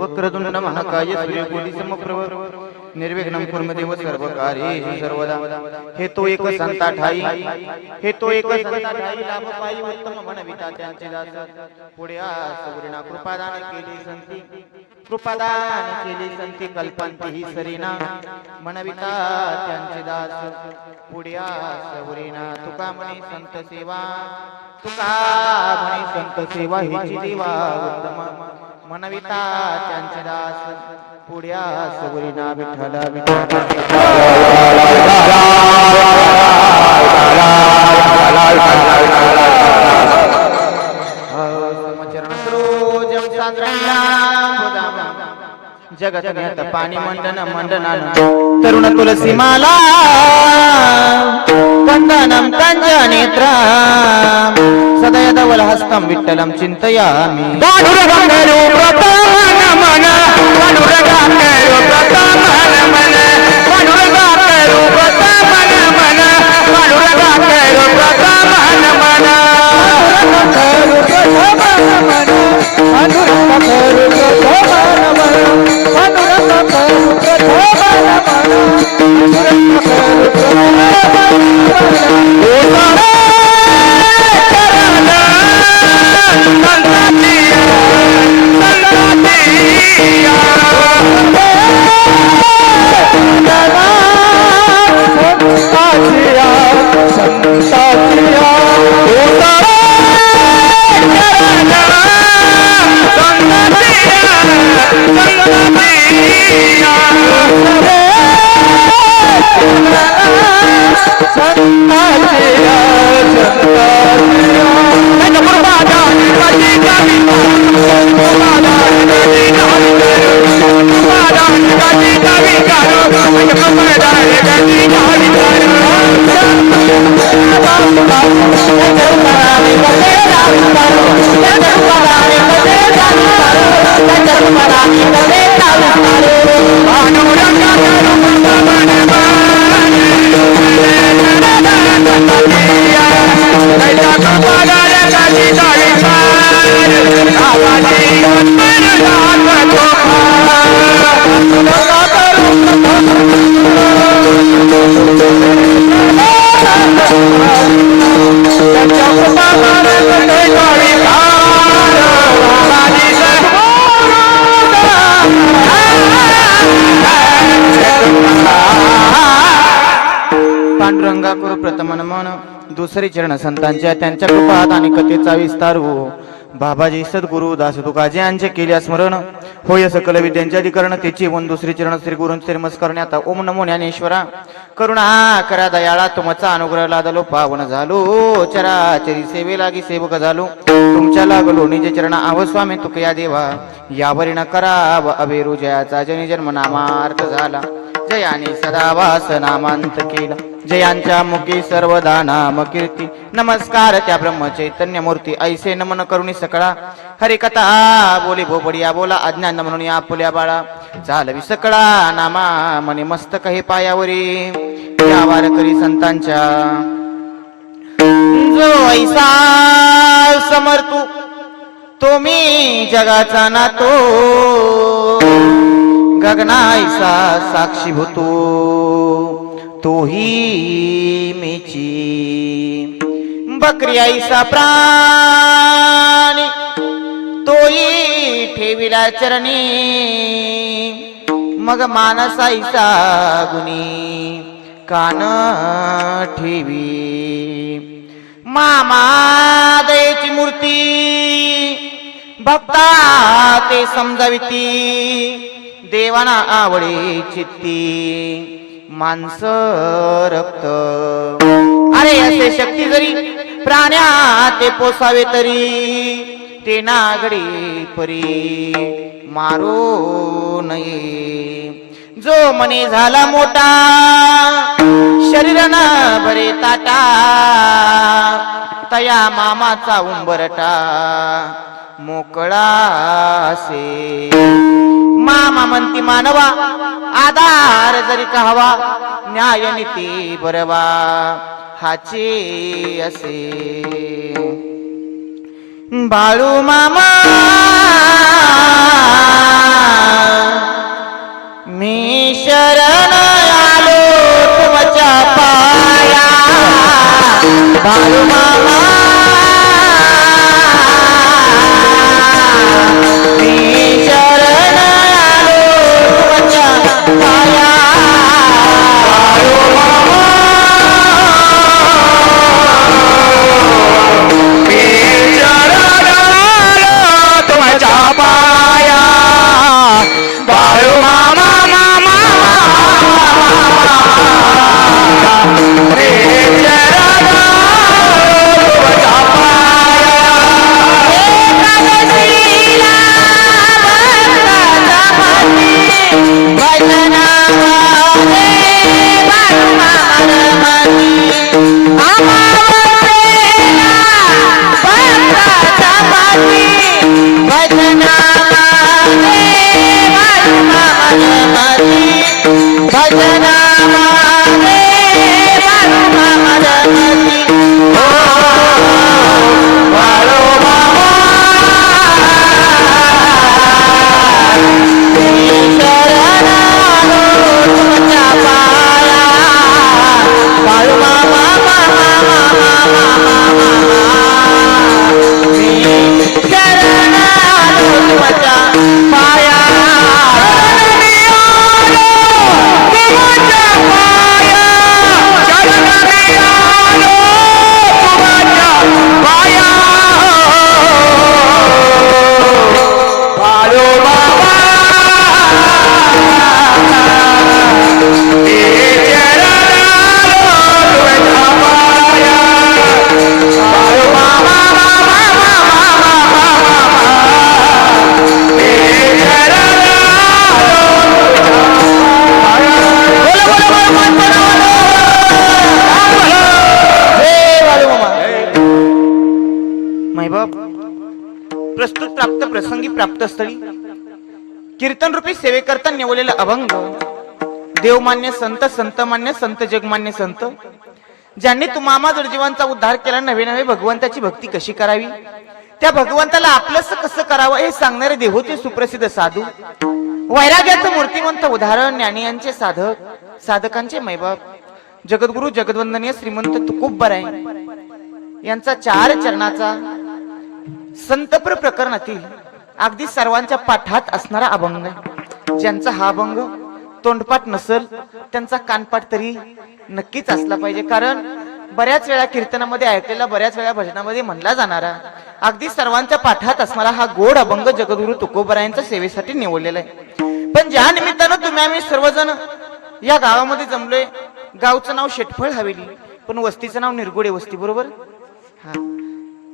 वक्रतुंड महाकाय सूर्यकोटि समप्रभ निर्विघ्नं कुर्मदेव सर्वकार्येषु सर्वदा हे तो एक संता ठाई हे तो एक संता ठाई लाभ पायी उत्तम म्हणविता त्यांचे दास पुढे सगुणा कृपादान केली संती कृपादान केली संती कल्पांती ही सरीना म्हणविता त्यांचे दास पुढे सगुणा तुका म्हणे संत सेवा तुका म्हणे संत सेवा हिची देवा उत्तम म्हणविता त्यांचे दास पुढ्या सगुणा विठ्ठला जगत नियत पाणी मंडन मंडनान तरुण तुलसी माला कंदनम कंज नेत्रा सदय धवल हस्तं विठ्ठलं चिंतयामि पांडुरंगा करू प्रथम नमन दुसरे चरण संतांच्या त्यांच्या कृपात आणि कथेचा विस्तार हो बाबाजी सद्गुरु दास तुकाजी यांचे केल्या स्मरण होय सकल विद्यांचे अधिकरण तेची वन दुसरे चरण श्री गुरूंचे नमस्कार आता ओम नमो ज्ञानेश्वरा करुणा करा दयाळा तुमचा अनुग्रह लादलो पावन झालो चराचरी सेवे लागी सेवक झालो तुमच्या लागलो निज चरण आव स्वामी तुकया देवा यावरी न कराव अबेरू जयाचा जनी जन्म नामार्थ झाला जयाने सदा वास नामांत केला जयांच्या मुखी सर्वदा नाम कीर्ती नमस्कार त्या ब्रह्म चैतन्य मूर्ती ऐसे नमन करुणी सकळा हरी कथा बोली भोबडिया बोला अज्ञान म्हणून या फुल्या बाळा चालवी सकळा नामा मने मस्तक हे पायावरी या वारकरी संतांच्या जो ऐसा समर्थू तो मी जगाचा नातो गगनाईसा साक्षी होतो तोही मेची बकरी आईसा प्राणी तोही ठेविला चरणी मग मानसाईसा गुणी कान ठेवी मामा दयेची मूर्ती भक्ता ते समजाविती देवाना आवडे चित्ती मानस रक्त अरे असे शक्ती जरी प्राण्या ते पोसावे तरी ते नागडी परी मारो नये जो मनी झाला मोठा शरीरना बरे ताटा तया मामाचा उंबरटा मोकळा असे मामा म्हणती मानवा आधार जरी कहावा न्याय नीती बरवा हाचे असे बाळू मामा प्राप्तस्थळी कीर्तन रूपी सेवेकरता निवडलेलं अभंग देवमान्य संत संतमान्य संत जगमान्य संत ज्यांनी तुम्हा जीवांचा उद्धार केला नवे नवे भगवंताची भक्ती कशी करावी त्या भगवंताला आपलंच कसं करावं हे सांगणारे देहोते सुप्रसिद्ध साधू वैराग्याचं मूर्तिमंत उदाहरण ज्ञानी यांचे साधक साधकांचे मैबाप जगद्गुरु जगद्वंदनीय श्रीमंत तुकोबराय यांचा 4 चरणाचा संतप्र प्रकरणातील अगदी सर्वांच्या पाठात असणारा अभंग आहे ज्यांचा हा अभंग तोंडपाठ नसल त्यांचा कानपाठ तरी नक्कीच असला पाहिजे कारण बऱ्याच वेळा कीर्तनामध्ये ऐकलेला बऱ्याच वेळा भजनामध्ये म्हणला जाणारा अगदी सर्वांच्या पाठात असणारा हा गोड अभंग जगद्गुरु तुकोबरायांच्या सेवेसाठी निवडलेला आहे पण ज्या निमित्तानं तुम्ही आम्ही सर्वजण या गावामध्ये जमलोय गावचं नाव शेटफळ हवेली पण वस्तीचं नाव निरगुडे वस्ती बरोबर हा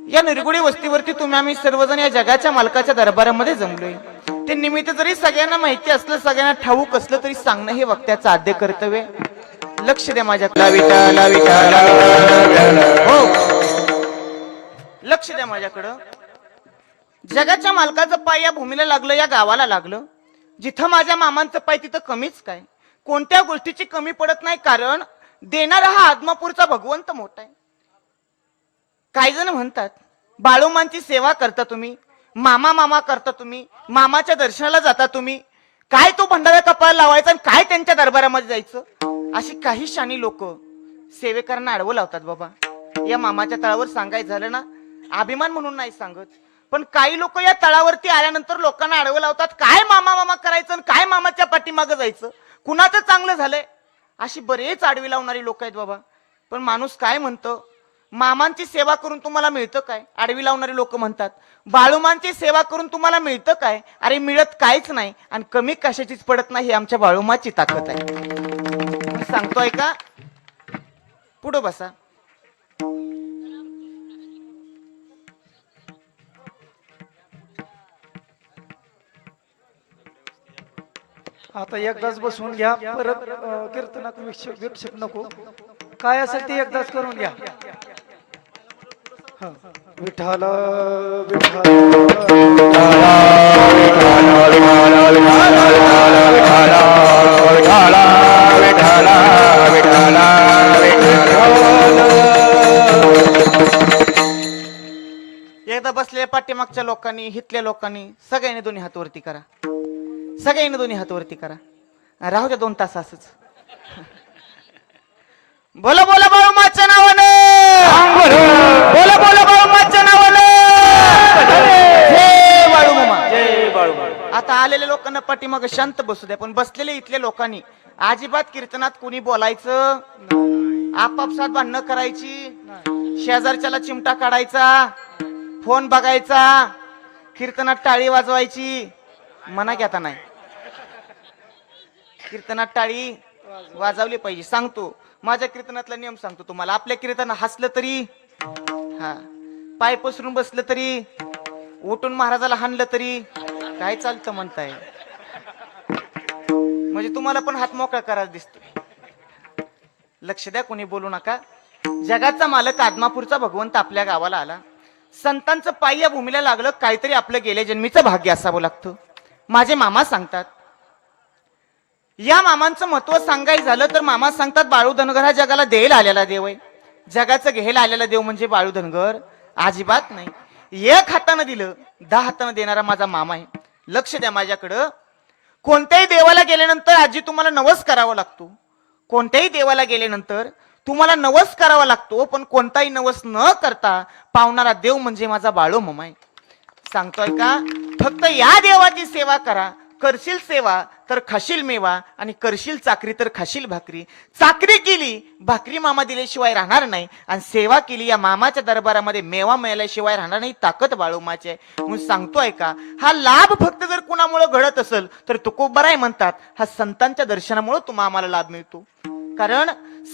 या निरगुडे वस्तीवरती तुम्ही आम्ही सर्वजण या जगाच्या मालकाच्या दरबारामध्ये जमलोय ते निमित्त जरी सगळ्यांना माहिती असलं सगळ्यांना ठाऊक असलं तरी सांगणं हे वक्त्याचं आद्य कर्तव्य लक्ष द्या माझ्याकडे हो लक्ष द्या माझ्याकडं जगाच्या मालकाचं पाय या भूमीला लागलं या गावाला लागलं जिथं माझ्या मामांचं पाय तिथं कमीच काय कोणत्या गोष्टीची कमी पडत नाही कारण देणारा हा आदमापूरचा भगवंत मोठा आहे काही जण म्हणतात बाळूमांची सेवा करता तुम्ही मामा मामा करता तुम्ही मामाच्या दर्शनाला जाता तुम्ही काय तो भंडारा कपाळाला लावायचा आणि काय त्यांच्या दरबारामध्ये जायचं अशी काही शानी लोक सेवेकरांना अडवं लावतात बाबा या मामाच्या तळावर सांगायचं झालं ना अभिमान म्हणून नाही सांगत पण काही लोक या तळावरती आल्यानंतर लोकांना अडवं लावतात काय मामा मामा करायचं आणि काय मामाच्या पाठीमागं जायचं कुणाचं चांगलं झालंय अशी बरेच आडवी लावणारी लोक आहेत बाबा पण माणूस काय म्हणतो मामांची सेवा करून तुम्हाला मिळतं काय आडवी लावणारी लोक म्हणतात बाळूमांची सेवा करून तुम्हाला मिळतं काय अरे मिळत काहीच नाही आणि कमी कशाचीच पडत नाही ही आमच्या बाळूमाची ताकद आहे सांगतोय का पुढे बसा आता एकदाच बसवून घ्या परत कीर्तनात विक्षेप नको काय असेल ते एकदाच करून घ्या विठाल एकदा बसलेल्या पाठीमागच्या लोकांनी हितल्या लोकांनी सगळ्यांनी दोन्ही हात वरती करा सगळ्यांनी दोन्ही हात वरती करा राहू द्या 2 तास असंच बोला बोला बाळूमाच्या नावानं बोला बोला बाळूमाच्या नावानं जय बाळूमामा जय बाळूमामा आता आलेल्या लोकांना पाठीमाग शांत बसू द्या पण बसलेले इथल्या लोकांनी अजिबात कीर्तनात कोणी बोलायचं आपापसात भांडणं करायची शेजारच्याला चिमटा काढायचा फोन बघायचा कीर्तनात टाळी वाजवायची मना घेता नाही कीर्तनात टाळी वाजवली पाहिजे सांगतो माझ्या कीर्तनातला नियम सांगतो तुम्हाला आपल्या कीर्तन हसलं तरी हा पाय पसरून बसलं तरी उठून महाराजाला हाणलं तरी काय चालतं म्हणताय म्हणजे तुम्हाला पण हात मोकळा करायला दिसतोय लक्ष द्या कोणी बोलू नका जगाचा मालक आदमापूरचा भगवंत आपल्या गावाला आला संतांचं पाय या भूमीला लागलं काहीतरी आपलं गेल्या जन्मीचं भाग्य असावं लागतं माझे मामा सांगतात या मामांचं महत्व सांगायचं झालं तर मामा सांगतात बाळू धनगर हा जगाला द्यायला आलेला देव आहे जगाचं घ्यायला आलेला देव म्हणजे बाळू धनगर अजिबात नाही 1 हातानं दिलं 10 हातानं देणारा माझा मामा आहे लक्ष द्या माझ्याकडं कोणत्याही देवाला गेल्यानंतर आजी तुम्हाला नवस करावा लागतो कोणत्याही देवाला गेल्यानंतर तुम्हाला नवस करावा लागतो पण कोणताही नवस न करता पावणारा देव म्हणजे माझा बाळू मामा आहे सांगतोय का फक्त या देवाची सेवा करा करशील सेवा तर खाशील मेवा आणि करशील चाकरी तर खाशील भाकरी चाकरी केली भाकरी मामा दिल्याशिवाय राहणार नाही आणि सेवा केली या मामाच्या दरबारामध्ये मेवा मिळाल्याशिवाय राहणार नाही ताकद बाळूमाची आहे म्हणून सांगतोय का हा लाभ फक्त जर कुणामुळे घडत असेल तर तुकोबराय म्हणतात हा संतांच्या दर्शनामुळे तुम्हाला आम्हाला लाभ मिळतो कारण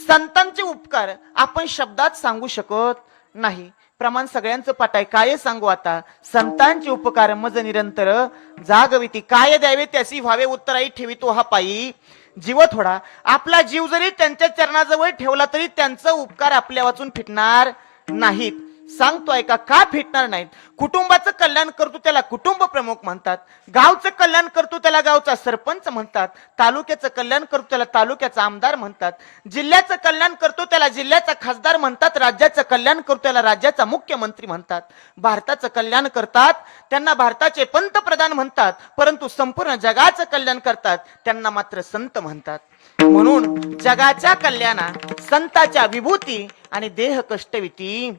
संतांचे उपकार आपण शब्दात सांगू शकत नाही प्रमाण सगळ्यांचं पाठाय काय सांगू आता संतांचे उपकार मज निरंतर जागविती काय द्यावे त्यासी व्हावे उत्तराई ठेवितो हा पायी जीव थोडा आपला जीव जरी त्यांच्या चरणाजवळ ठेवला तरी त्यांचा उपकार आपल्या वाचून फिटणार नाहीत सांगतोय का भेटणार नाहीत? कुटुंबाचं कल्याण करतो त्याला कुटुंब प्रमुख म्हणतात, गावचं कल्याण करतो त्याला गावचा सरपंच म्हणतात, तालुक्याचं कल्याण करतो त्याला तालुक्याचा आमदार म्हणतात, जिल्ह्याचं कल्याण करतो त्याला जिल्ह्याचा खासदार म्हणतात, राज्याचं कल्याण करतो त्याला राज्याचा मुख्यमंत्री म्हणतात, भारताचं कल्याण करतात त्यांना भारताचे पंतप्रधान म्हणतात, परंतु संपूर्ण जगाचं कल्याण करतात त्यांना मात्र संत म्हणतात. म्हणून जगाच्या कल्याणा संताच्या विभूती आणि देह कष्टविती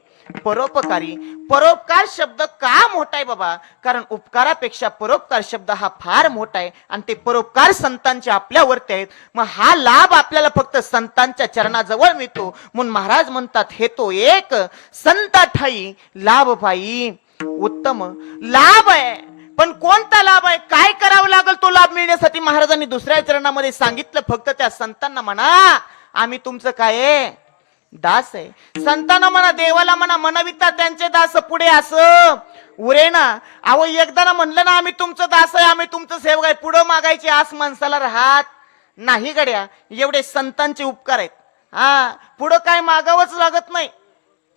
परोपकारी. परोपकार शब्द का मोठा आहे बाबा? कारण उपकारापेक्षा परोपकार शब्द हा फार मोठा आहे आणि ते परोपकार संतांचे आपल्यावरती आहेत. मग हा लाभ आपल्याला फक्त संतांच्या चरणाजवळ मिळतो. म्हणून महाराज म्हणतात, हे तो एक संत ठाई लाभ पाई. उत्तम लाभ आहे, पण कोणता लाभ आहे? काय करावं लागेल तो लाभ मिळण्यासाठी? महाराजांनी दुसऱ्या चरणामध्ये सांगितलं, फक्त त्या संतांना म्हणा आम्ही तुमचं काय आहे? दास आहे. संतांना म्हणा, देवाला म्हणा, मनविता त्यांचे दास पुढे असं उरे ना. अहो एकदा ना म्हणलं ना आम्ही तुमचं दास आहे, आम्ही तुमचं सेवक आहे, पुढं मागायची आस माणसाला राहत नाही गड्या. एवढे संतांचे उपकार आहेत. पुढं काय मागावंच लागत नाही,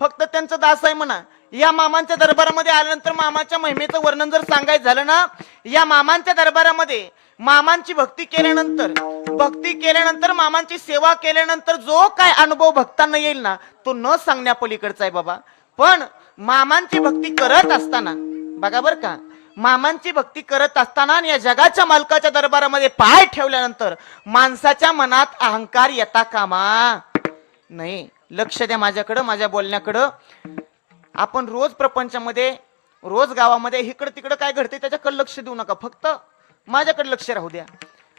फक्त त्यांचं दास आहे म्हणा. या मामांच्या दरबारामध्ये आल्यानंतर मामाच्या महिमेचं वर्णन जर सांगायचं झालं ना, या मामांच्या दरबारामध्ये मामांची भक्ती केल्यानंतर मामांची सेवा केल्यानंतर जो काय अनुभव भक्तांना येईल ना, तो न सांगण्या पलीकडचा आहे बाबा. पण मामांची भक्ती करत असताना बघा बर का, मामांची भक्ती करत असताना आणि या जगाच्या मालकाच्या दरबारामध्ये पाय ठेवल्यानंतर माणसाच्या मनात अहंकार येता कामा नाही. लक्ष द्या माझ्याकडं, माझ्या बोलण्याकडं. आपण रोज प्रपंचामध्ये, रोज गावामध्ये इकडं तिकडं काय घडते त्याच्याकडे लक्ष देऊ नका, फक्त माझ्याकडे लक्ष राहू द्या.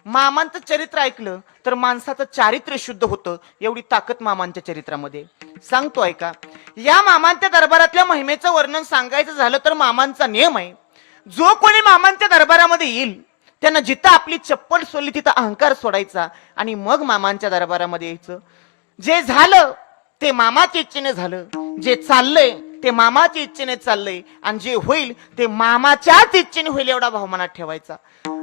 मामांचं चरित्र ऐकलं तर माणसाचं चारित्र्य शुद्ध होतं. एवढी ताकद मामांच्या चरित्रामध्ये. सांगतो ऐका, या मामांच्या दरबारातल्या महिमेचं वर्णन सांगायचं झालं तर मामांचा नियम आहे, जो कोणी मामांच्या दरबारामध्ये येईल त्यांना जिथं आपली चप्पल सोडली तिथं अहंकार सोडायचा आणि मग मामांच्या दरबारामध्ये यायचं. जे झालं ते मामाच्या इच्छेने झालं, जे चाललंय ते मामाच्या इच्छेने चाललंय आणि जे होईल ते मामाच्याच इच्छेने होईल एवढा भाव मनात ठेवायचा.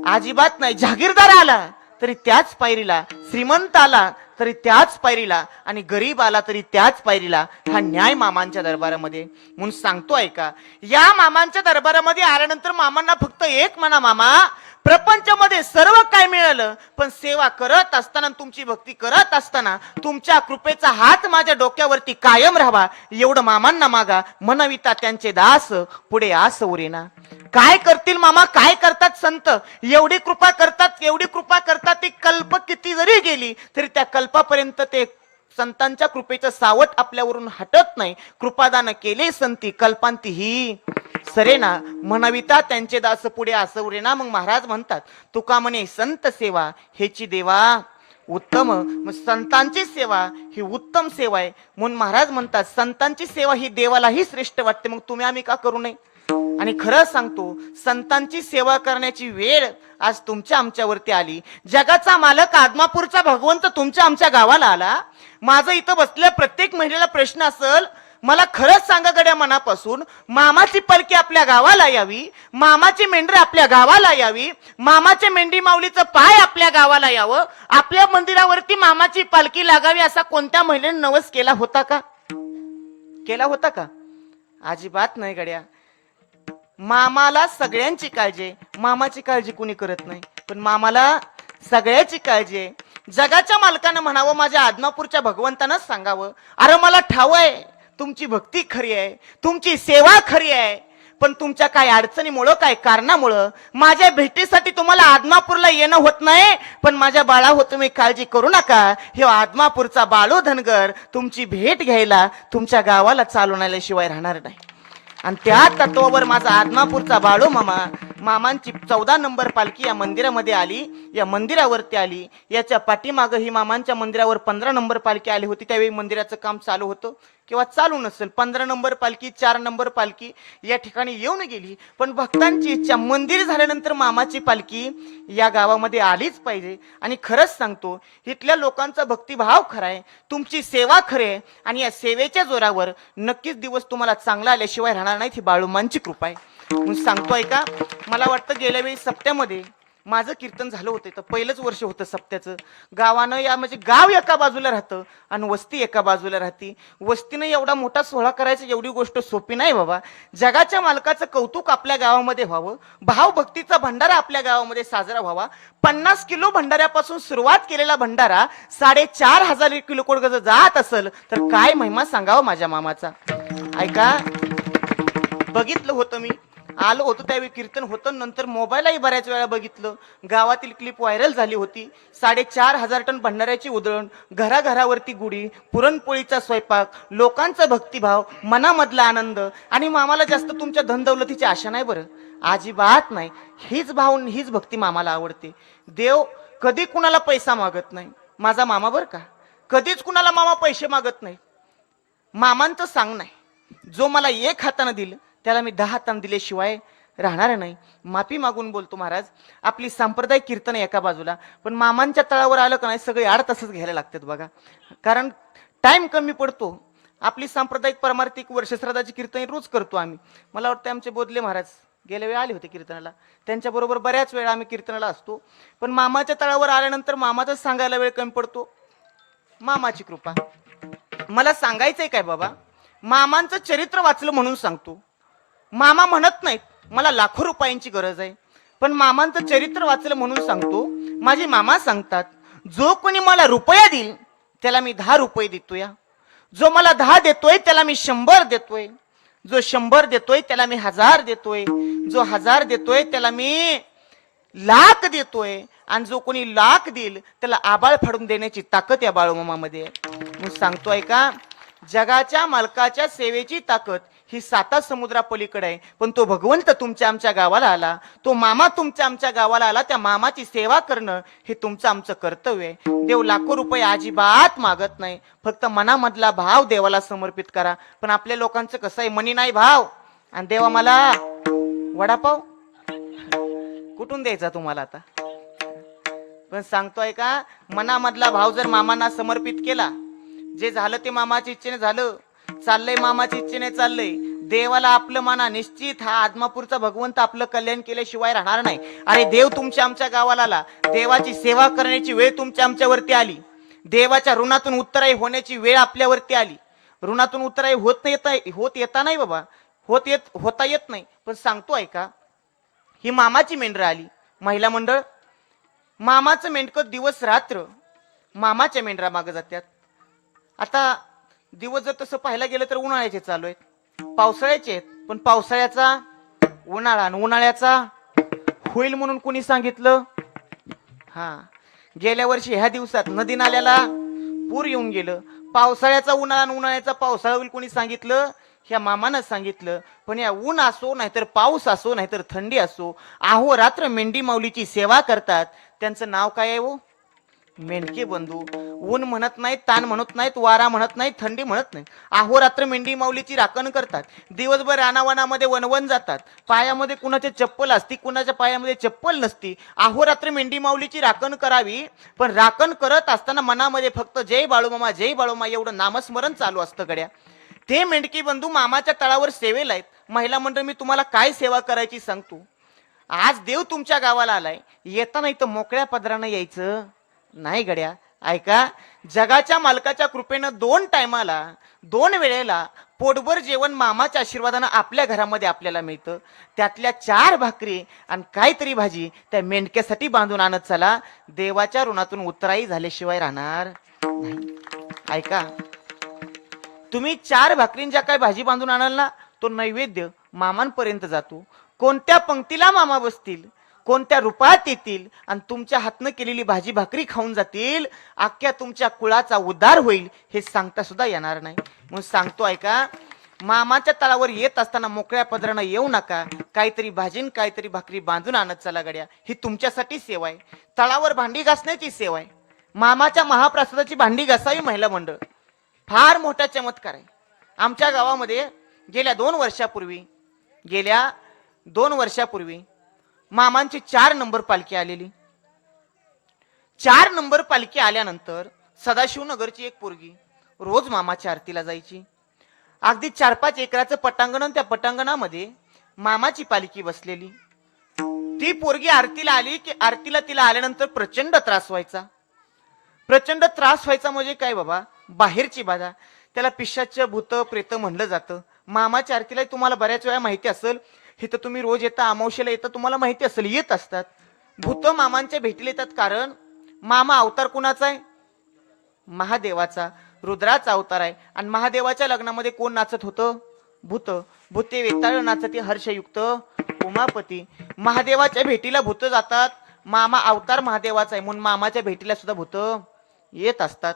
अजिबात नाही. जहागीरदार आला तरी त्याच पायरीला, श्रीमंत आला तरी त्याच पायरीला आणि गरीब आला तरी त्याच पायरीला. हा न्याय मामांच्या दरबारामध्ये. म्हणून सांगतो ऐका, या मामांच्या दरबारामध्ये आल्यानंतर मामांना फक्त एक म्हणा, मामा प्रपंचामध्ये सर्व काय मिळालं, पण सेवा करत असताना, तुमची भक्ती करत असताना तुमच्या कृपेचा हात माझ्या डोक्यावरती कायम राहावा एवढं मामांना मागा. मनविता त्यांचे दास पुढे आस उरेना. काय करतील मामा, काय करतात संत? एवढी कृपा करतात ती कल्प किती जरी गेली तरी त्या कल्पापर्यंत ते संतांच्या कृपेचं सावट आपल्यावरून हटत नाही. कृपादान केले संती कल्पांती ही सरेना. म्हणविता त्यांचे दास पुढे असं उरेना. मग महाराज म्हणतात, तुका म्हणे संत सेवा हेची देवा उत्तम. मग संतांची सेवा ही उत्तम सेवा आहे. म्हणून महाराज म्हणतात, संतांची सेवा ही देवालाही श्रेष्ठ वाटते. मग तुम्ही आम्ही का करू नये? आणि खरं सांगतो, संतांची सेवा करण्याची वेळ आज तुमच्या आमच्यावरती आली. जगाचा मालक आदमापूरचा भगवंत तुमच्या आमच्या गावाला आला. माझं इथं बसल्या प्रत्येक महिलेला प्रश्न असेल, मला खरंच सांगा गड्या मनापासून, मामाची पालखी आपल्या गावाला यावी, मामाची मेंढर आपल्या गावाला यावी, मामाचे मेंढी माऊलीचं पाय आपल्या गावाला यावं, आपल्या मंदिरावरती मामाची पालखी लागावी, असा कोणत्या महिलेने नवस केला होता का? केला होता का? अजिबात नाही गड्या. मामाला सगळ्यांची काळजी आहे, मामाची काळजी कुणी करत नाही. पण मामाला सगळ्याची काळजी आहे. जगाच्या मालकानं म्हणावं, माझ्या आदमापूरच्या भगवंतानं सांगावं, अरे मला ठाव आहे तुमची भक्ती खरी आहे, तुमची सेवा खरी आहे, पण तुमच्या काय अडचणीमुळं, काय कारणामुळं माझ्या भेटीसाठी तुम्हाला आदमापूरला येणं होत नाही. पण माझ्या बाळा हो, तुम्ही काळजी करू नका, हे आदमापूरचा बाळू धनगर तुमची भेट घ्यायला तुमच्या गावाला चालून आल्याशिवाय राहणार नाही. आणि त्या तत्वावर माझा आदमापूरचा बाळू मामांची 14 नंबर पालखी या मंदिरामध्ये आली, या मंदिरावरती आली. याच्या पाठीमाग ही मामांच्या मंदिरावर 15 नंबर पालखी आली होती. त्यावेळी मंदिराचं काम चालू होतं किंवा चालू नसेल. 15 नंबर पालखी, 4 नंबर पालखी या ठिकाणी येऊन गेली. पण भक्तांची इच्छा, मंदिर झाल्यानंतर मामाची पालखी या गावामध्ये आलीच पाहिजे. आणि खरंच सांगतो, इथल्या लोकांचा भक्तिभाव खरा आहे, तुमची सेवा खरी आहे आणि या सेवेच्या जोरावर नक्कीच दिवस तुम्हाला चांगला आल्याशिवाय राहणार नाहीत. ही बाळूमांची कृपा आहे. म्हणून सांगतोय का, मला वाटतं गेल्या वेळी सप्त्यामध्ये माझं कीर्तन झालं होतं तर पहिलंच वर्ष होतं सप्त्याचं. गावानं या म्हणजे गाव एका बाजूला राहतं आणि वस्ती एका बाजूला राहते. वस्तीनं एवढा मोठा सोहळा करायचा एवढी गोष्ट सोपी नाही बाबा. जगाच्या मालकाचं कौतुक आपल्या गावामध्ये व्हावं, भावभक्तीचा भंडारा आपल्या गावामध्ये साजरा व्हावा. 50 किलो भंडाऱ्यापासून सुरुवात केलेला भंडारा 4,500 किलो कोड जात असेल तर काय महिमा सांगावं माझ्या मामाचा. ऐका, बघितलं होतं मी, आलो होतो त्यावेळी कीर्तन होतं. नंतर मोबाईलही बऱ्याच वेळा बघितलं. गावातील क्लिप व्हायरल झाली होती. 4,500 टन भंडाऱ्याची उधळण, घराघरावरती गुढी, पुरणपोळीचा स्वयंपाक, लोकांचा भक्तिभाव, मनामधला आनंद. आणि मामाला जास्त तुमच्या धनदौलतीची आशा नाही बरं, अजिबात नाही. हीच भाव हीच भक्ती मामाला आवडते. देव कधी कुणाला पैसा मागत नाही माझा मामा बरं का. कधीच कुणाला मामा पैसे मागत नाही. मामांचं सांग नाही, जो मला 1 हातानं दिलं त्याला मी 10 हातानं दिल्याशिवाय राहणार नाही. माफी मागून बोलतो महाराज. आपली सांप्रदायिक कीर्तन एका बाजूला, पण मामांच्या तळावर आलं का नाही सगळे 8 तासच घ्यायला लागतात बघा, कारण टाइम कमी पडतो. आपली सांप्रदायिक परमार्थिक वर्षश्राद्धाची कीर्तन रोज करतो आम्ही. मला वाटतं आमचे बोधले महाराज गेल्या वेळी आले होते कीर्तनाला, त्यांच्या बरोबर बऱ्याच वेळा आम्ही कीर्तनाला असतो. पण मामाच्या तळावर आल्यानंतर मामाचं सांगायला वेळ कमी पडतो. मामाची कृपा. मला सांगायचंय काय बाबा, मामांचं चरित्र वाचलं म्हणून सांगतो. मामा म्हणत नाहीत मला लाखो रुपयांची गरज आहे, पण मामांचं चरित्र वाचलं म्हणून सांगतो. माझे मामा सांगतात, जो कोणी मला रुपया देईल त्याला मी 10 रुपये देतोय. जो मला 10 देतोय त्याला मी 100 देतोय. जो 100 देतोय त्याला मी 1000 देतोय. जो 1000 देतोय त्याला मी लाख देतोय. आणि जो कोणी लाख देईल त्याला आबाळ फाडून देण्याची ताकद या बाळूमामामध्ये आहे. मी सांगतोय का, जगाच्या मालकाच्या सेवेची ताकद ही 7 समुद्रापलीकडे आहे. पण तो भगवंत तुमच्या आमच्या गावाला आला, तो मामा तुमच्या आमच्या गावाला आला. त्या मामाची सेवा करणं हे तुमचं आमचं कर्तव्य आहे. देव लाखो रुपये अजिबात मागत नाही, फक्त मनामधला भाव देवाला समर्पित करा. पण आपल्या लोकांचं कसं आहे, मनी नाही भाव, आणि देवा मला वडापाव कुठून द्यायचा तुम्हाला आता. पण सांगतोय का, मनामधला भाव जर मामांना समर्पित केला, जे झालं ते मामाच्या इच्छेने झालं, चाललंय मामाच्या इच्छेने चाललंय. देवाला आपलं माना निश्चित. हा आदमापूरचा भगवंत आपलं कल्याण केल्याशिवाय राहणार नाही. अरे देव तुमच्या आमच्या गावाला आला, देवाची सेवा करण्याची वेळ तुमच्या आमच्यावरती आली. देवाच्या ऋणातून उत्तराई होण्याची वेळ आपल्यावरती आली. ऋणातून उत्तराई होत येता नाही बाबा, होता येत नाही. पण सांगतो ऐका, ही मामाची मेंढरं आली, महिला मंडळ. मामाचं मेंढकं दिवस रात्र मामाच्या मेंढरा मागे जातात. आता दिवस जर तसं पाहायला गेलं तर उन्हाळ्याचे चालू आहेत, पावसाळ्याचे आहेत. पण पावसाळ्याचा उन्हाळा आणि उन्हाळ्याचा होईल म्हणून कोणी सांगितलं. हा, गेल्या वर्षी ह्या दिवसात नदी नाल्याला पूर येऊन गेलं. पावसाळ्याचा उन्हाळा आणि उन्हाळ्याचा पावसाळा होईल कोणी सांगितलं. ह्या मामानं सांगितलं. पण या ऊन असो नाहीतर पाऊस असो नाहीतर थंडी असो, अहोरात्र मेंढी माऊलीची सेवा करतात. त्यांचं नाव काय आहे हो? मेंढके बंधू. ऊन म्हणत नाहीत, ताण म्हणत नाहीत, वारा म्हणत नाहीत, थंडी म्हणत नाही. अहोरात्र मेंढी माऊलीची राखण करतात. दिवसभर रानावनामध्ये वनवन जातात. पायामध्ये कुणाचे चप्पल असती, कुणाच्या पायामध्ये चप्पल नसती. अहोरात्र मेंढी माऊलीची राखण करावी. पण राखण करत असताना मनामध्ये फक्त जय बाळूमामा जय बाळूमामा एवढं नामस्मरण चालू असतं गड्या. ते मेंढकी बंधू मामाच्या तळावर सेवेला आहेत. महिला मंडळ, मी तुम्हाला काय सेवा करायची सांगतो. आज देव तुमच्या गावाला आलाय, येताना इथं मोकळ्या पदरानं यायचं नाही गड्या. ऐका, जगाच्या मालकाच्या कृपेनं 2 टायमाला 2 वेळेला पोटभर जेवण मामाच्या आशीर्वादानं आपल्या घरामध्ये आपल्याला मिळतं. त्यातल्या 4 भाकरी आणि काहीतरी भाजी त्या मेंढक्यासाठी बांधून आणत चला. देवाच्या ऋणातून उतराई झाल्याशिवाय राहणार नाही. ऐका, तुम्ही 4 भाकरींच्या काय भाजी बांधून आणाल ना, तो नैवेद्य मामांपर्यंत जातो. कोणत्या पंक्तीला मामा बसतील, कोणत्या रूपात येतील आणि तुमच्या हातनं केलेली भाजी भाकरी खाऊन जातील, अख्ख्या तुमच्या कुळाचा उद्धार होईल हे सांगता सुद्धा येणार नाही. म्हणून सांगतो ऐका, मामाच्या तळावर येत असताना मोकळ्या पदरानं येऊ नका. काहीतरी भाजीन काहीतरी भाकरी बांधून आणत चला गड्या. ही तुमच्यासाठी सेवा आहे. तळावर भांडी घासण्याची सेवा आहे. मामाच्या महाप्रसादाची भांडी घासावी महिला मंडळ. फार मोठा चमत्कार आहे. आमच्या गावामध्ये गेल्या 2 वर्षापूर्वी मामांची 4 नंबर पालखी आलेली. 4 नंबर पालखी आल्यानंतर सदाशिवनगरची एक पोरगी रोज मामाच्या आरतीला जायची. अगदी 4-5 एकराचं पटांगण, त्या पटांगणामध्ये मामाची पालखी बसलेली. ती पोरगी आरतीला आली की आरतीला तिला आल्यानंतर प्रचंड त्रास व्हायचा. प्रचंड त्रास व्हायचा म्हणजे काय बाबा, बाहेरची बाधा. त्याला पिशाच भूत प्रेत म्हणलं जातं. मामाच्या आरतीला तुम्हाला बऱ्याच वेळा माहिती असेल, इथं तुम्ही रोज येता, अमावस्येला येता, तुम्हाला माहिती असेल येत असतात. भूत मामांच्या भेटीला येतात, कारण मामा अवतार कुणाचा आहे? महादेवाचा, रुद्राचा अवतार आहे. आणि महादेवाच्या लग्नामध्ये कोण नाचत होतं? भूत. भूते वेताळ नाचते हर्षयुक्त उमापती. महादेवाच्या भेटीला भूत जातात. मामा अवतार महादेवाचा आहे म्हणून मामाच्या भेटीला सुद्धा भूत येत असतात.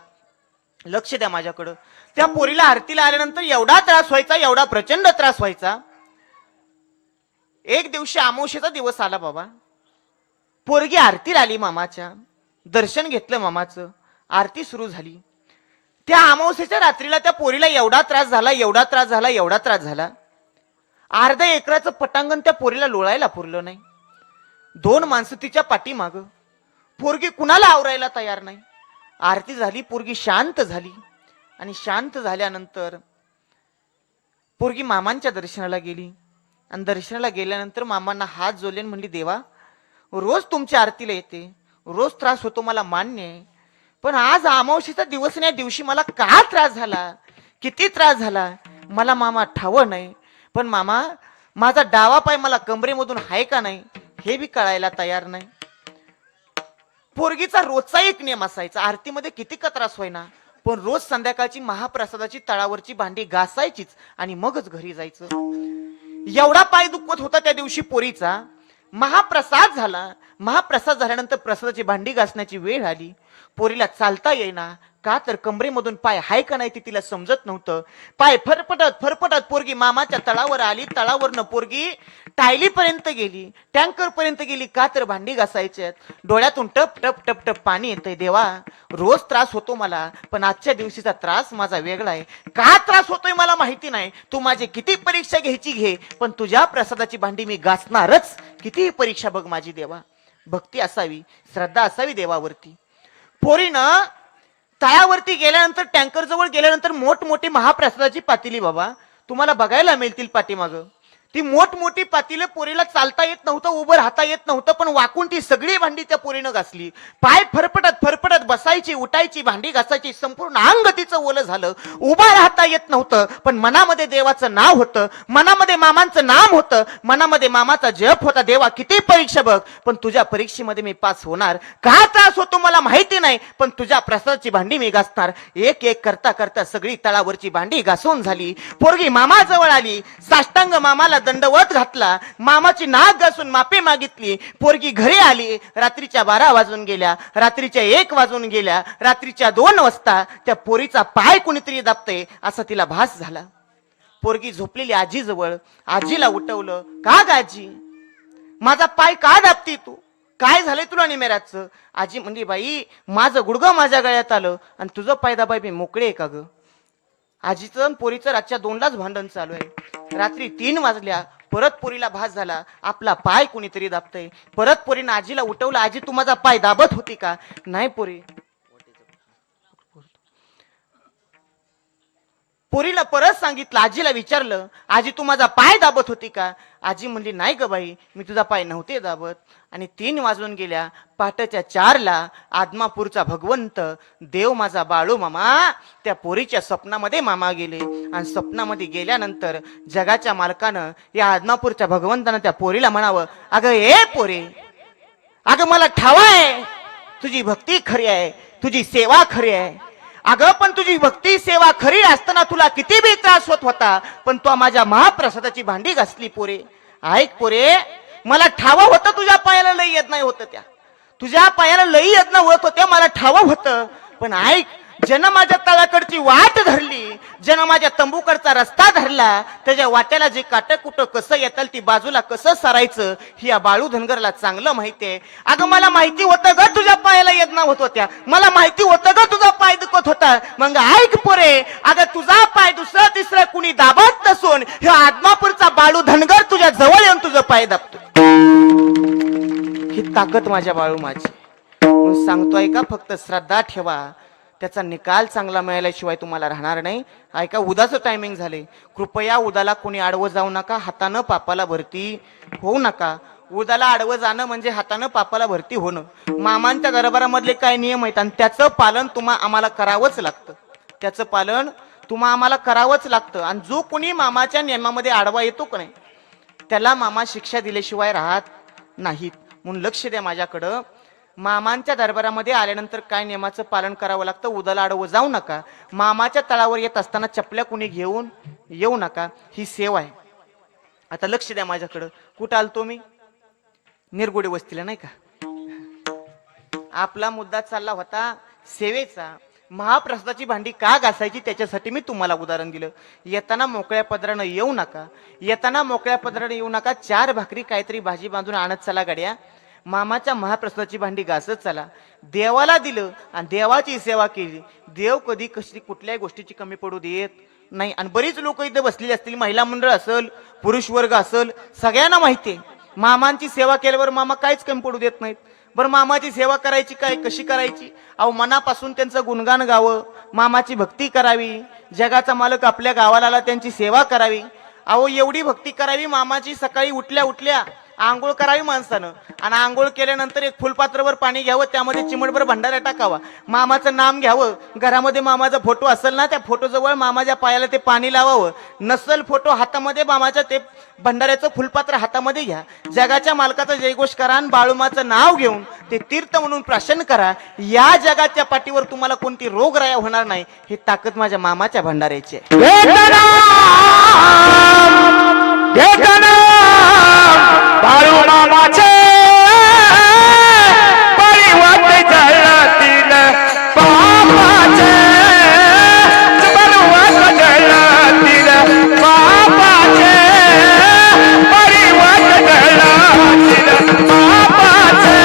लक्ष द्या माझ्याकडं. त्या पोरीला आरतीला आल्यानंतर एवढा त्रास व्हायचा, एवढा प्रचंड त्रास व्हायचा. एक दिवशी अमावस्येचा दिवस आला बाबा. पोरगी आरतीला आली, मामाच्या दर्शन घेतलं मामाचं, आरती सुरू झाली. त्या अमावस्येच्या रात्रीला त्या पोरीला एवढा त्रास झाला, एवढा त्रास झाला, एवढा त्रास झाला. अर्ध्या एकराचं पटांगण त्या पोरीला लोळायला पुरलं नाही. 2 माणसं तिच्या पाठीमाग. पोरगी कुणाला आवरायला तयार नाही. आरती झाली, पोरगी शांत झाली. आणि शांत झाल्यानंतर पोरगी मामांच्या दर्शनाला गेली. आणि दर्शनाला गेल्यानंतर मामांना हात जोडले, म्हणली, देवा, रोज तुमच्या आरतीला येते, रोज त्रास होतो, मला मान्य आहे, पण आज अमावस्येचा दिवस नाही, दिवशी मला का त्रास झाला, किती त्रास झाला मला मामा ठाव नाही. पण मामा, माझा डावा पाय मला कमरेमधून आहे का नाही हे बी कळायला तयार नाही. पोरगीचा रोजचा एक नियम असायचा, आरतीमध्ये किती का त्रास होईना, पण रोज संध्याकाळची महाप्रसादाची तळावरची भांडी घासायचीच आणि मगच घरी जायचं. एवढा पाय दुखत होता त्या दिवशी पोरीचा. महाप्रसाद झाला. महाप्रसाद झाल्यानंतर प्रसादाची भांडी घासण्याची वेळ आली. पोरीला चालता येईना, का तर कमरेमधून पाय हाय का नाही ते तिला समजत नव्हतं. पाय फरफटत फरफटत पोरगी मामाच्या तळावर आली. तळावरनं पोरगी टायलीपर्यंत गेली, टँकर पर्यंत गेली, का तर भांडी घासायच्यात. डोळ्यातून टप टप टप टप पाणी येतंय. देवा, रोज त्रास होतो मला, पण आजच्या दिवशीचा त्रास माझा वेगळा आहे. का त्रास होतोय मला माहिती नाही, तू माझी किती परीक्षा घ्यायची घे, पण तुझ्या प्रसादाची भांडी मी घासणारच. कितीही परीक्षा बघ माझी देवा. भक्ती असावी, श्रद्धा असावी देवावरती. पोरीनं तळावरती गेल्यानंतर, टँकर जवळ गेल्यानंतर मोठमोठी महाप्रसादाची पातेली बाबा तुम्हाला बघायला मिळतील पाठीमागं. ती मोठमोठी पातेलं, पोरीला चालता येत नव्हतं, उभं राहता येत नव्हतं, पण वाकून ती सगळी भांडी त्या पोरीनं घासली. पाय फरफटत फरफटत बसायची, उठायची, भांडी घासायची, संपूर्ण अंग तिचं ओलं झालं. उभा राहता येत नव्हतं, पण मनामध्ये देवाचं नाव होतं, मनामध्ये मामांचं नाम होतं, मनामध्ये मामाचा जप होता. देवा, किती परीक्षा बघ, पण तुझ्या परीक्षेमध्ये मी पास होणार. का त्रास होतो मला माहिती नाही, पण तुझ्या प्रसादाची भांडी मी घासणार. एक एक करता करता सगळी तळावरची भांडी घासून झाली. पोरगी मामाजवळ आली, साष्टांग मामाला दंडवत घातला, मामाची नाक घासून माफी मागितली. पोरगी घरी आली. रात्रीच्या 12 वाजून गेल्या, रात्रीच्या 1 वाजून गेल्या, रात्रीच्या 2 वाजता त्या पोरीचा पाय कुणीतरी दाबतंय असा तिला भास झाला. पोरगी झोपलेली आजीजवळ. आजीला उठवलं. का ग आजी, माझा पाय का दाबती तू, काय झालंय तुला निमेराचं? आजी म्हणली, बाई, माझं गुडघं माझ्या गळ्यात आलं आणि तुझं पाय दाबाय मी मोकळे आहे का ग? आजीचं आणि पोरीचं रातच्या 2लाच भांडण चालू आहे. रात्री 3 वाजल्या. परत पोरीला भास झाला, आपला पाय कुणीतरी दाबतंय. परत पोरीनं आजीला उठवलं. आजी, तू माझा पाय दाबत होती का? नाही पोरी. पोरीला परत सांगितलं, आजीला विचारलं, आजी तू माझा पाय दाबत होती का? आजी म्हणली, नाही ग बाई, मी तुझा पाय नव्हते दाबत. आणि 3 वाजून गेल्या. पहाटेच्या 4ला आदमापूरचा भगवंत देव माझा बाळू मामा त्या पोरीच्या स्वप्नामध्ये मामा गेले. आणि स्वप्नामध्ये गेल्यानंतर जगाच्या मालकानं, या आदमापूरच्या भगवंतानं त्या पोरीला म्हणावं, अगं ए पोरे, अगं मला ठावा आहे तुझी भक्ती खरी आहे, तुझी सेवा खरी आहे. अगं पण तुझी भक्ती सेवा खरी असताना तुला किती बी त्रास होत होता, पण तू माझ्या महाप्रसादाची भांडी घासली पोरे. ऐक पोरे, मला ठाव होतं तुझ्या पायाला लई यज्ञ होतं, त्या तुझ्या पायाला लई यज्ञ होत होत्या, मला ठाव होतं. पण ऐक, जन माझ्या तळाकडची वाट धरली, जन माझ्या तंबूकडचा रस्ता धरला, त्याच्या वाट्याला जे काट कुठं कसं येताल ती बाजूला कसं सरायचं ही या बाळू धनगरला चांगलं माहितीये. अगं मला माहिती होतं ग तुझ्या पायाला यज्ञ होत होत्या, मला माहिती होतं ग तुझा पाय दुखत होता. मग ऐक पोरे, अगं तुझा पाय दुसरं तिसरं कुणी दाबत नसून हे आदमापूरचा बाळू धनगर तुझ्या जवळ येऊन तुझं पाय दाबतो. ही ताकद माझ्या बाळू माझी. सांगतोय का, फक्त श्रद्धा ठेवा, त्याचा निकाल चांगला मिळाल्याशिवाय तुम्हाला राहणार नाही. ऐका, उदाचं टायमिंग झाले. कृपया उदाला कोणी आडवं जाऊ नका, हातानं पापाला भरती होऊ नका. उदाला आडवं जाणं म्हणजे हातानं पापाला भरती होणं. मामांच्या दरबारामधले काय नियम आहेत आणि त्याचं पालन आम्हाला करावंच लागतं. त्याचं पालन आम्हाला करावंच लागतं. आणि जो कोणी मामाच्या नियमामध्ये आडवा येतो का नाही त्याला मामा शिक्षा दिल्याशिवाय राहत नाहीत. म्हणून लक्ष द्या माझ्याकडं. मामांच्या दरबारामध्ये आल्यानंतर काय नियमाचं पालन करावं लागतं. उदाला आडवं जाऊ नका. मामाच्या तळावर येत असताना चपल्या कुणी घेऊन येऊ नका. ही सेवा आहे. आता लक्ष द्या माझ्याकडं. कुठं आलतो मी? निरगुडे वस्तीला नाही का. आपला मुद्दा चालला होता सेवेचा. महाप्रसादाची भांडी का घासायची त्याच्यासाठी मी तुम्हाला उदाहरण दिलं. येताना मोकळ्या पदरानं येऊ नका. येताना मोकळ्या पदरानं येऊ नका. 4 भाकरी काहीतरी भाजी बांधून आणत चला गाड्या. मामाच्या महाप्रसादाची भांडी घासत चला. देवाला दिलं आणि देवाची सेवा केली. देव कधी कशी कुठल्याही गोष्टीची कमी पडू देत नाही. आणि बरीच लोक इथे बसलेली असतील, महिला मंडळ असेल, पुरुष वर्ग असेल, सगळ्यांना माहिती आहे मामांची सेवा केल्यावर मामा काहीच कमी पडू देत नाहीत. बरं मामाची सेवा करायची काय, कशी करायची? अहो मनापासून त्यांचं गुणगान गावं, मामाची भक्ती करावी, जगाचा मालक आपल्या गावाला आला त्यांची सेवा करावी. अहो एवढी भक्ती करावी मामाची. सकाळी उठल्या उठल्या आंघोळ करावी माणसानं आणि आंघोळ केल्यानंतर एक फुलपात्रवर पाणी घ्यावं, त्यामध्ये चिमटभर भंडारा टाकावा, मामाचं नाम घ्यावं. घरामध्ये मामाचा फोटो असेल ना त्या फोटो जवळ मामाच्या पायाला ते पाणी लावावं. नसल फोटो हातामध्ये मामाच्या ते भंडाऱ्याचं फुलपात्र हातामध्ये घ्या. जगाच्या मालकाचा जयघोष करा आणि बाळूमाचं नाव घेऊन ते तीर्थ म्हणून प्राशन करा. या जगाच्या पाठीवर तुम्हाला कोणती रोगराया होणार नाही. ही ताकद माझ्या मामाच्या भंडाऱ्याची आहे. बाळू मामाचे परिवार जळतील बापाचे, परिवार जळतील बापाचे, परिवार जळतील बापाचे.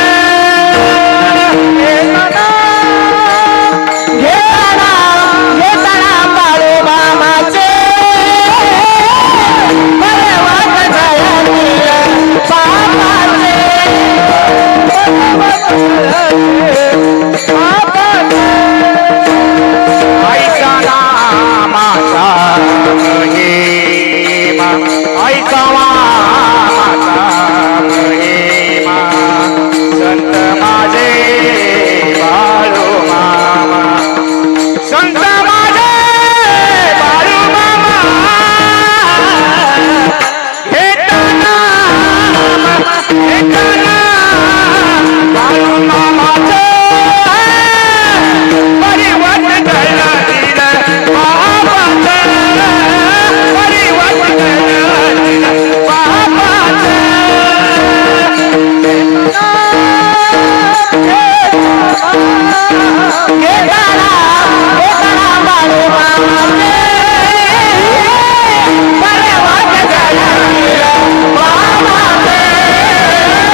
घेताना बाळू मामाचे परिवार जळतील बापाचे. ऐका नामाचा महिमा, ऐका मामाचा महिमा, संत माझे बाळू मामा, संत माझे बाळू मामा. घेताना बाळू मामाचे परिवार जळतील बापाचे, परिवार जळतील बापाचे. घेताना बाळू मामाचे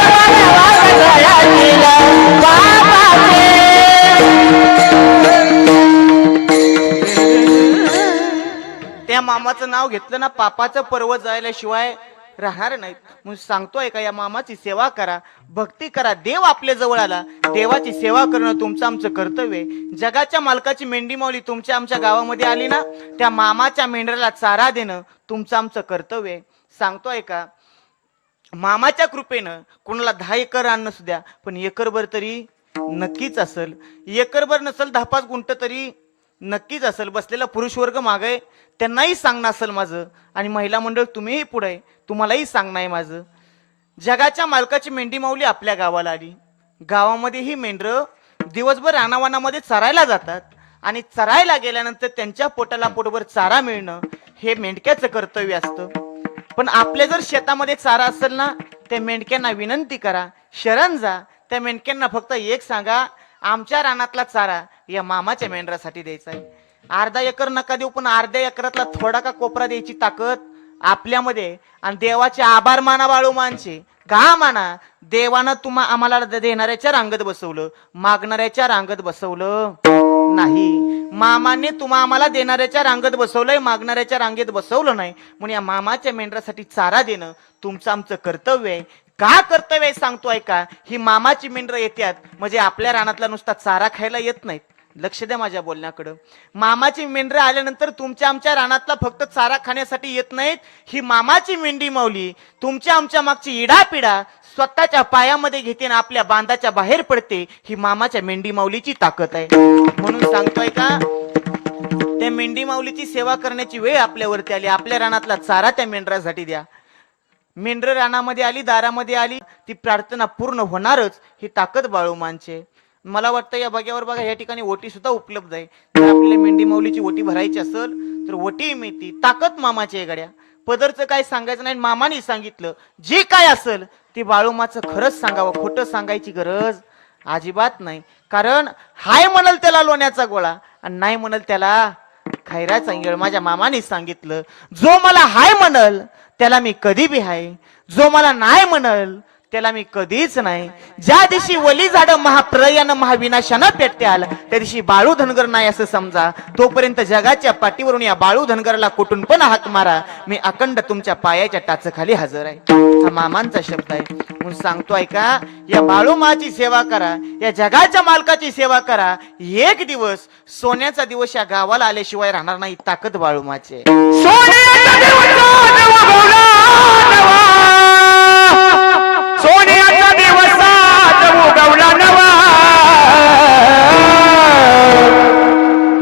परिवार जळतील बापाचे, त्या मामाचं नाव घेतलं ना पापाचं पर्वत जायल्याशिवाय राहणार नाहीत. म्हणून सांगतोय का या मामाची सेवा करा, भक्ती करा. देव आपल्या जवळ आला. देवाची सेवा करणं तुमचं आमचं कर्तव्य आहे. जगाच्या मालकाची मेंढी माऊली तुमच्या आमच्या गावामध्ये आली ना त्या मामाच्या मेंढराला चारा देणं तुमचं आमचं कर्तव्य आहे. सांगतोय का मामाच्या कृपेनं कोणाला 10 एकर रान नसू द्या पण एकरभर तरी नक्कीच असेल. एकरभर नसेल 10-5 गुंठ तरी नक्कीच असेल. बसलेला पुरुष वर्ग मागे त्यांनाही सांगणं असेल माझं. आणि महिला मंडळ तुम्हीही पुढे तुम्हालाही सांगणं आहे माझं. जगाच्या मालकाची मेंढी माऊली आपल्या गावाला आली. गावामध्ये ही मेंढरं दिवसभर रानावानामध्ये चरायला जातात आणि चरायला गेल्यानंतर त्यांच्या पोटाला पोटभर चारा मिळणं हे मेंढक्याचं कर्तव्य असतं. पण आपल्या जर शेतामध्ये चारा असेल ना त्या मेंढक्यांना विनंती करा, शरण जा. त्या मेंढक्यांना फक्त एक सांगा, आमच्या रानातला चारा या मामाच्या मेंढरासाठी द्यायचा आहे. अर्धा एकर नका देऊ पण अर्ध्या एकरातला थोडा का कोपरा द्यायची ताकद आपल्यामध्ये. आणि देवाचे आभार माना बाळू मानचे. का माना? देवानं आम्हाला देणाऱ्याच्या रांगत बसवलं, मागणाऱ्याच्या रांगत बसवलं नाही. मामाने आम्हाला देणाऱ्याच्या रांगेत बसवलंय, मागणाऱ्याच्या रांगेत बसवलं नाही. म्हणून या मामाच्या मेंढरासाठी चारा देणं तुमचं आमचं कर्तव्य आहे. का कर्तव्य आहे सांगतोय का? ही मामाची मेंढरं येतात म्हणजे आपल्या रानातला नुसता चारा खायला येत नाहीत. लक्ष द्या माझ्या बोलण्याकडं. मामाची मेंढरं आल्यानंतर तुमच्या आमच्या रानातला फक्त चारा खाण्यासाठी येत नाहीत. ही मामाची मेंढी माऊली तुमच्या आमच्या मागची इडापिडा स्वतःच्या पायामध्ये घेते आणि आपल्या बांधाच्या बाहेर पडते. ही मामाच्या मेंढी माऊलीची ताकद आहे. म्हणून सांगतोय का, त्या मेंढी माऊलीची सेवा करण्याची वेळ आपल्यावरती आली. आपल्या रानातला चारा त्या मेंढरासाठी द्या. मेंढर रानामध्ये आली, दारामध्ये आली, ती प्रार्थना पूर्ण होणारच. ही ताकद बाळूमांचे. मला वाटतं या बग्यावर बघा, या ठिकाणी ओटी सुद्धा उपलब्ध आहे. जर आपल्याला मेंढी माऊलीची ओटी भरायची असेल तर ओटी मिळते. ताकद मामाची आहे गड्या. पदरचं काय सांगायचं नाही. मामाने सांगितलं जे काय असेल ते बाळूमाचं खरंच सांगावं. खोटं सांगायची गरज अजिबात नाही. कारण हाय म्हणाल त्याला लोण्याचा गोळा आणि नाही म्हणाल त्याला खैराचा इंगळ. माझ्या मामाने सांगितलं, जो मला हाय म्हणल त्याला मी कधी बी हाय, जो मला नाही म्हणल त्याला मी कधीच नाही. ज्या दिवशी वली झाड महाप्रयानं महाविनाशानं पेटत्याल त्या दिवशी बाळू धनगर नाही असं समजा. तोपर्यंत जगाच्या पाठीवरून या बाळू धनगरला कुठून पण हाक मारा, मी अखंड तुमच्या पायाच्या टाचखाली हजर आहे. हा मामांचा शब्द आहे. म्हणून सांगतो ऐका, या बाळूमाची सेवा करा, या जगाच्या मालकाची सेवा करा. एक दिवस सोन्याचा दिवस या गावाला आल्याशिवाय राहणार नाही. ताकद बाळूमाची आहे. सोन्याचा दिवसात उगवला नवा, सोन्याचा दिवसात उगवला नवा,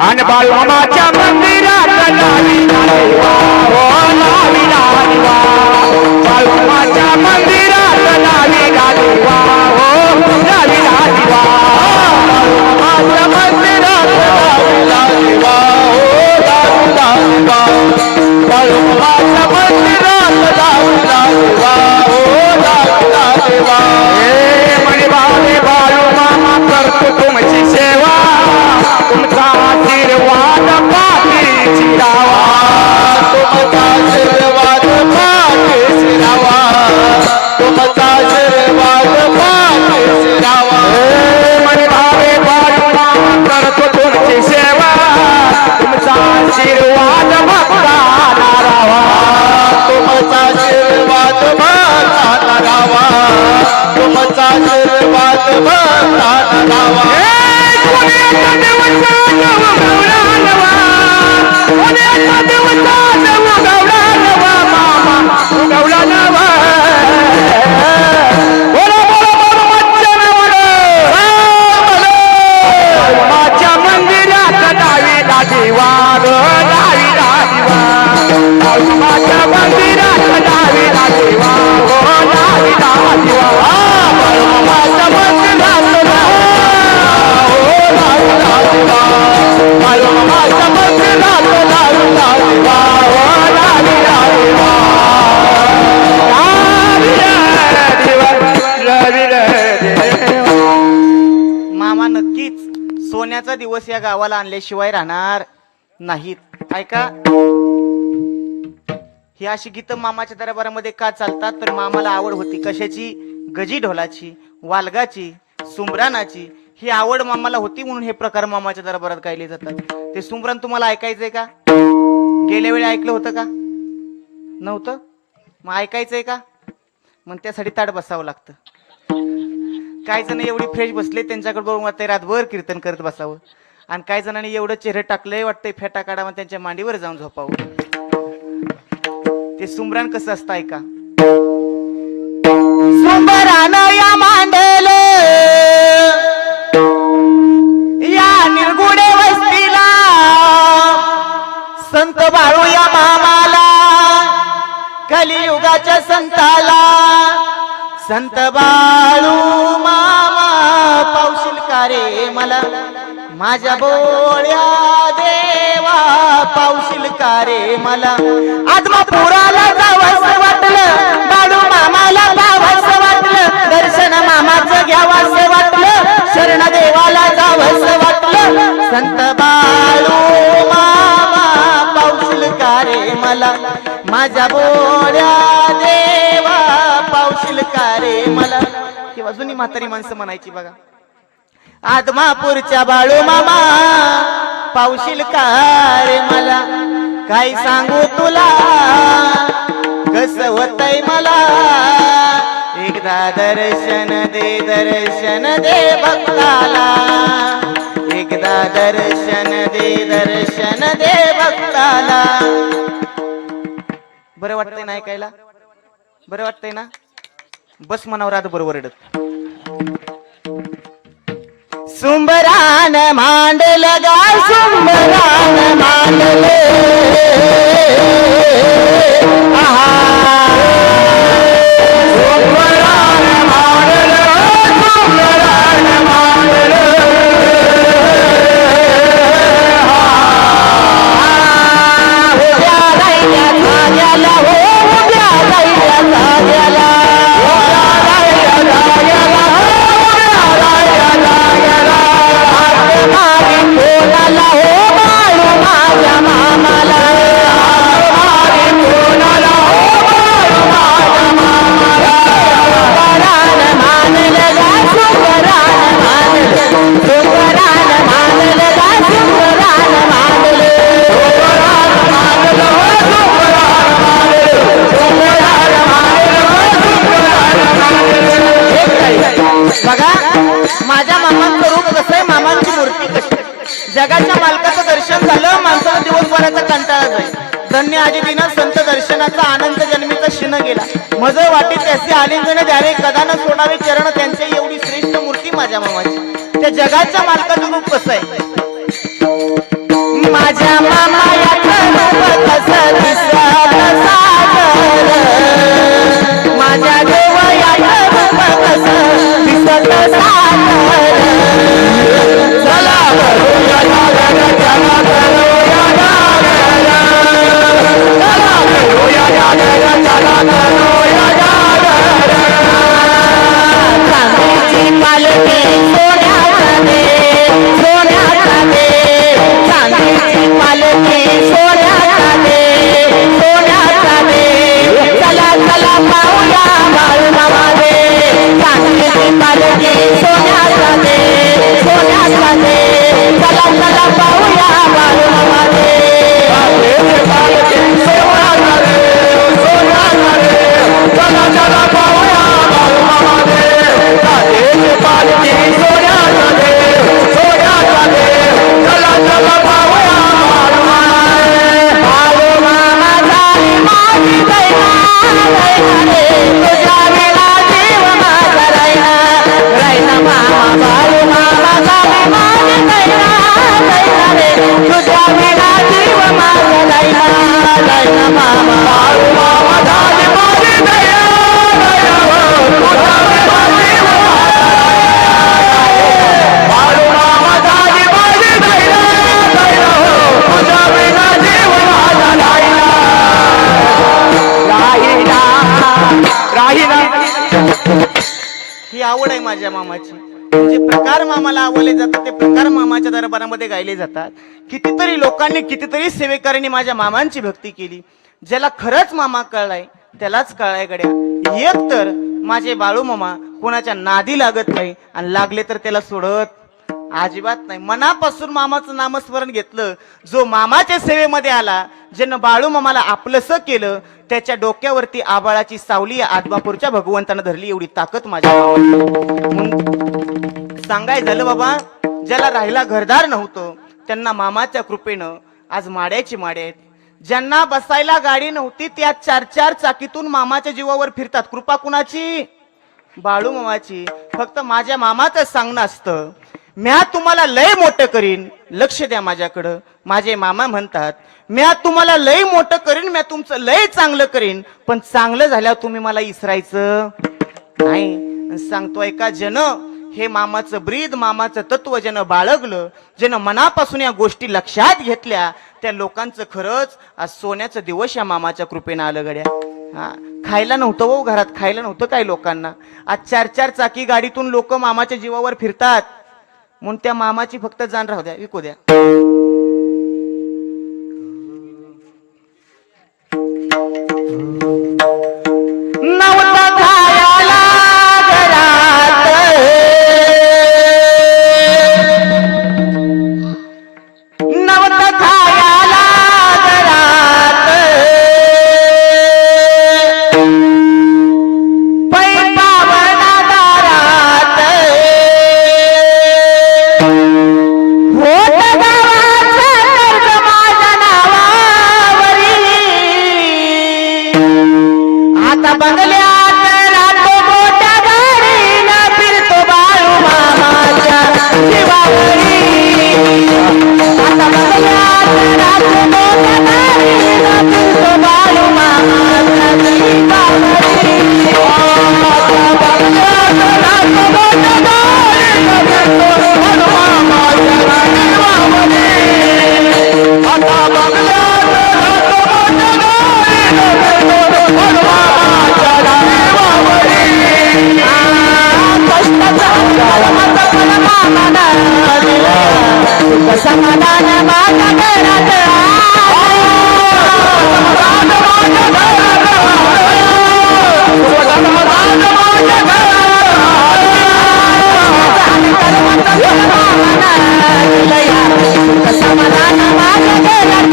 आणि बाळूमाच्या मंदिरात लावी दिवा, हो लावी दिवा, बाळूमाच्या मंदिरात लावी दिवा, हो लावी दिवा, बाळूमाच्या मंदिरात लावी दिवा, हो लावी दिवा, बाळूमाच्या मंदिरात लावी दिवा, हो लावी दिवा. हे मणिबाई बाळूमामा करतो तुमची सेवा, तुमचा आशीर्वाद पाठीशी राहावा, तुमचा आशीर्वाद पाठीशी राहावा, तुमचा आशीर्वाद पाठीशी राहावा. हे मणिबाई बाळूमामा करतो तुमची सेवा, तुमचा आशीर्वाद भक्ताला राहावा, तुमचा आशीर्वाद भक्ताला राहावा, तुमचा आशीर्वाद भक्ताला राहावा. सोन्याचा दिवसात उगवला नवा, सोन्याचा दिवसात उगवला नवा, मामा उगवला नवा. बोला बोला बाळूमाच्या नावानं, बाळूमाच्या मंदिरात लावीला दिवा, लावीला दिवा, बाळूमाच्या मंदिरात लावीला दिवा, हो लावीला दिवा, बाळूमाच्या मंदिरात बाळूमाच्या मंदिरात लावीला दिवा, हो लावीला दिवा, लावीला दिवा. मामा नक्कीच सोन्याचा दिवस या गावाला आणल्याशिवाय राहणार नाहीत. ऐका, ही अशी गीतं मामाच्या दरबारामध्ये का चालतात तर मामाला आवड होती कशाची? गजी ढोलाची, वालगाची, सुमरानाची. ही आवड मामाला होती म्हणून हे प्रकार मामाच्या दरबारात गायले जातात. ते सुमरान तुम्हाला ऐकायचंय का? गेल्या वेळी ऐकलं होतं का? नव्हतं? मग ऐकायचंय का? मग त्यासाठी ताट बसावं लागतं. काही जण एवढी फ्रेश बसले त्यांच्याकडे बघून वाटतंय रातभर कीर्तन करत बसावं, आणि काही जणांनी एवढं चेहरे टाकलंय वाटतंय फेटा काढावं त्यांच्या मांडीवर जाऊन झोपावं. ते सुमरान कसं असतं ऐका. सुमरानं या मांडले या निरगुडे वस्तीला, संत बाळू या मामाला, कलियुगाच्या संताला, संत बाळू मामा पावशील का रे मला, माझ्या बोळ्या देवा पावशील का रे मला. आदमापुराला जावंसं वाटलं, बाळू मामाला पाहावंसं वाटलं, दर्शन मामाचं घ्यावंसं वाटलं, शरण देवाला जावंसं वाटलं, संत बाळू मामा पावशील का रे मला, माझ्या बोळ्या देवा पावशील का रे मला. किंवा जुनी म्हातारी माणसं म्हणायची बघा, आदमापूरच्या बाळू मामा पावशील का रे मला. काय सांगू तुला कसं होतंय मला, एकदा दर्शन दे भक्ताला, एकदा भक्ताला. बरं वाटतंय ना ऐकायला? बरं वाटतंय ना? बस मनावर आता बरोबर रडत. सुंबरान मांडल गा सुंबरान मांडले आहा. सुंबरान मांडल सुंबरान मांडल उद्या राहिल्या जाग्याला हो उद्या राहिल्या जाग्याला कोणाला हो बाळू माझ्या मामाला कोणाला हो बाळू माझ्या मामाला. सुंदरान मानलं गा सुंदरान मानलं सुंदरान मानलं गा सुंदरान मानलं सुंदरान मानलं हो सुंदरान मानलं सुंदरान मानलं हो सुंदरान मानलं. बघा माझ्या मामांचं रूप कसं आहे, मामांची मूर्ती कशी. जगाच्या मालकाचं दर्शन झालं माणसाला दिवसभराचा कंटाळा जाईल. धन्य आजी दिना संत दर्शनाचा आनंद जन्मीचा शिन गेला. मज वाटे त्याचे आलिंगन द्यावे कदा न सोडावे चरण त्यांच्या एवढी श्रेष्ठ मूर्ती माझ्या मामाची. त्या जगाच्या मालकाचं रूप कसं आहे. माझ्या मामायाचं रूप कसं दिसत सागर माझ्या देवयाचं रूप कसं दिसत सागर. चला भरूया जागर चला भरूया जागर चला भरूया जागर चला भरूया जागर. चांदीची पालखी सोन्याचा दे सोन्याचा दे चांदीची पालखी सोन्याचा दे सोन्याचा दे. चला चला पाहूया बाळू मामा दे चांदीची पालखी सोन्याचा दे सोन्याचा दे. चला चला पाहूया बाळू मामा दे पालखी सोन्याचा दे सोन्याचा दे. चला चला पाहूया बाळू मामा दे चांदीची पालखी सोन्याचा दे सोन्याचा दे. चला चला पाहूया बाळू मामा दे. बाळू मामा झाली माझी दैना दैना रे तुझ्या विना जीव माझा राहिना राहिना मामा. बाळू मामा झाली माझी दैना दैना रे तुझ्या विना जीव माझा राहिना राहिना मामा. बाळू मामा झाली माझी दैना दैना तुझ्या विना जीव बाळू मामा झाली माझी दैना दैना तुझ्या विना जीव माझा राहिना राहिना राहिना. ही आवड आहे माझ्या मामाची. जे प्रकार मामाला आवडले जातात ते प्रकार मामाच्या दरबारामध्ये गायले जातात. कितीतरी लोकांनी कितीतरी सेवेकऱ्यांनी माझ्या मामांची भक्ती केली. ज्याला खरंच मामा कळलाय त्यालाच कळलाय गड्या. एक तर माझे बाळू मामा कोणाच्या नादी लागत नाही आणि लागले तर त्याला सोडत अजिबात नाही. मनापासून मामाचं नामस्मरण घेतलं. जो मामाच्या सेवेमध्ये आला ज्यानं बाळू मामाला आपलंसं केलं त्याच्या डोक्यावरती आबाळाची सावली आदमापूरच्या भगवंतानं धरली. एवढी ताकद माझ्या सांगाय झालं बाबा. ज्याला राहिला घरदार नव्हतं त्यांना मामाच्या कृपेनं आज माड्याची माड्या आहेत. ज्यांना बसायला गाडी नव्हती त्या 4-4 चाकीतून मामाच्या जीवावर फिरतात. कृपा कुणाची? बाळू मामाची. फक्त माझ्या मामाचं सांगणं असतं म्या तुम्हाला लय मोठं करीन लक्ष द्या माझ्याकडं. माझे मामा म्हणतात म्या तुम्हाला लय मोठं करीन म्या तुमचं लय चांगलं करीन पण चांगलं झाल्यावर तुम्ही मला इसरायचं नाही. सांगतोय का जन हे मामाचं ब्रीद मामाचं तत्व ज्यानं बाळगलं ज्यानं मनापासून या गोष्टी लक्षात घेतल्या त्या लोकांचं खरंच आज सोन्याचं दिवस या मामाच्या कृपेनं आलं गड्या. हा खायला नव्हतं हो घरात खायला नव्हतं काही लोकांना. आज 4-4 चाकी गाडीतून लोक मामाच्या जीवावर फिरतात म्हणून त्या मामाची फक्त जाण राहू द्या विकू द्या. नव्हतं खायला घरात नव्हतं खायला घरात पैपावना दारात होत गावात समाधान माझ्या घरात समाधान माझ्या घरात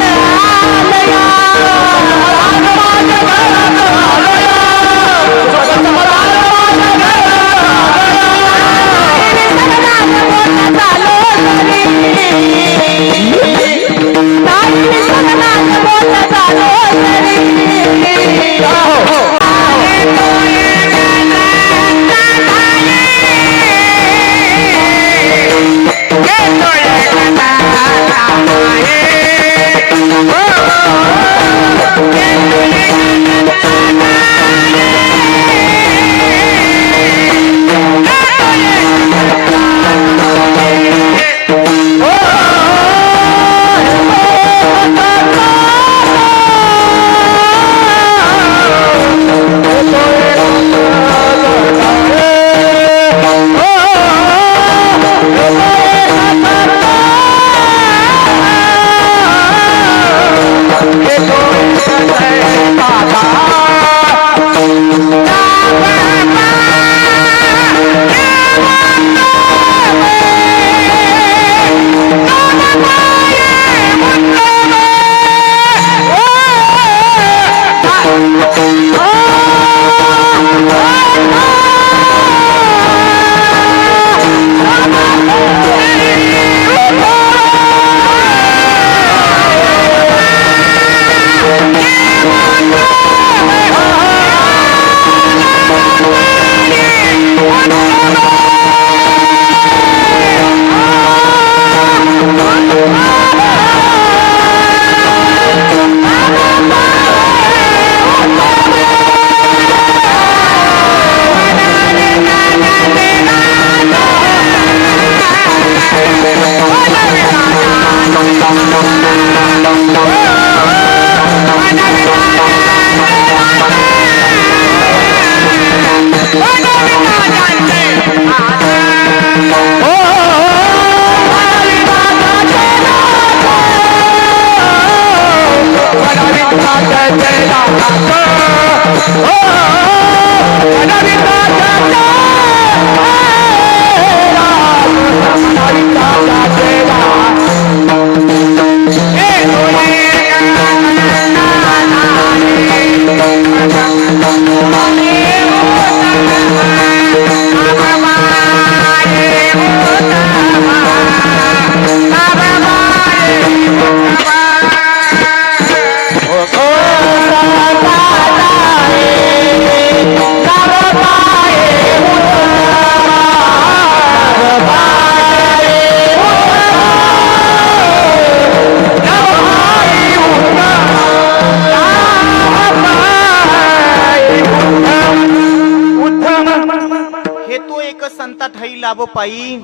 संता ठाई लाभ पायी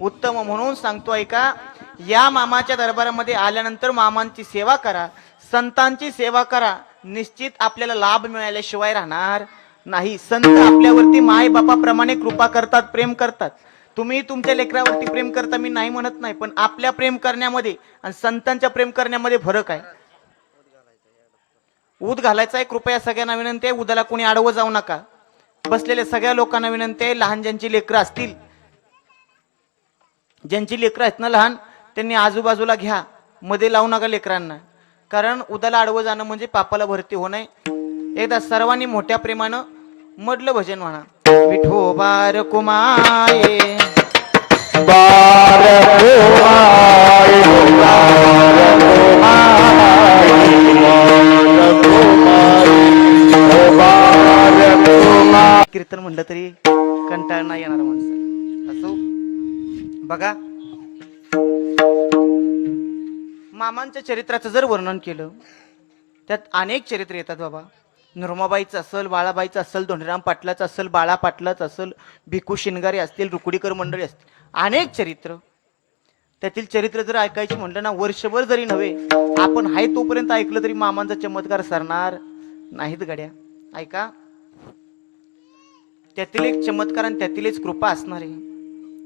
उत्तम म्हणून सांगतो ऐका. या मामाच्या दरबारामध्ये आल्यानंतर मामांची सेवा करा, संतांची सेवा करा, निश्चित आपल्याला लाभ मिळाल्याशिवाय राहणार नाही. संत आपल्यावरती माय बापाप्रमाणे कृपा करतात, प्रेम करतात. तुम्ही तुमच्या लेकरावरती प्रेम करता मी नाही म्हणत नाही, पण आपल्या प्रेम करण्यामध्ये आणि संतांच्या प्रेम करण्यामध्ये फरक आहे. ऊद घालायचा आहे. कृपया सगळ्यांना विनंती आहे, उदाला कोणी आडवं जाऊ नका. बसलेल्या सगळ्या लोकांना विनंती आहे, लहान ज्यांची लेकरं असतील, ज्यांची लेकरं आहेत ना लहान, त्यांनी आजूबाजूला घ्या, मध्ये लावू नका लेकरांना. कारण उदाला आडवं जाणं म्हणजे पापाला भरती होणे. एकदा सर्वांनी मोठ्या प्रेमानं मधलं भजन म्हणा. विठोबार कुमाये बार कुमाये, बार कुमाये. कीर्तन म्हणलं तरी कंटाळ नाही येणार माणसं. असो बघा, मामांच्या चरित्राचं जर वर्णन केलं त्यात अनेक चरित्र येतात बाबा. नर्माबाईचं असल, बाळाबाईचं असल, धोंडीराम पाटलाचं असल, बाळा पाटलाचं असल, भिकू शिनगारे असतील, रुकडीकर मंडळी असतील, अनेक चरित्र. त्यातील चरित्र जर ऐकायची म्हटलं ना, वर्षभर जरी नव्हे आपण हाय तोपर्यंत ऐकलं तरी मामांचा चमत्कार सरणार नाहीत गड्या. ऐका, त्यातील एक चमत्कार आणि त्यातील एक कृपा असणार आहे.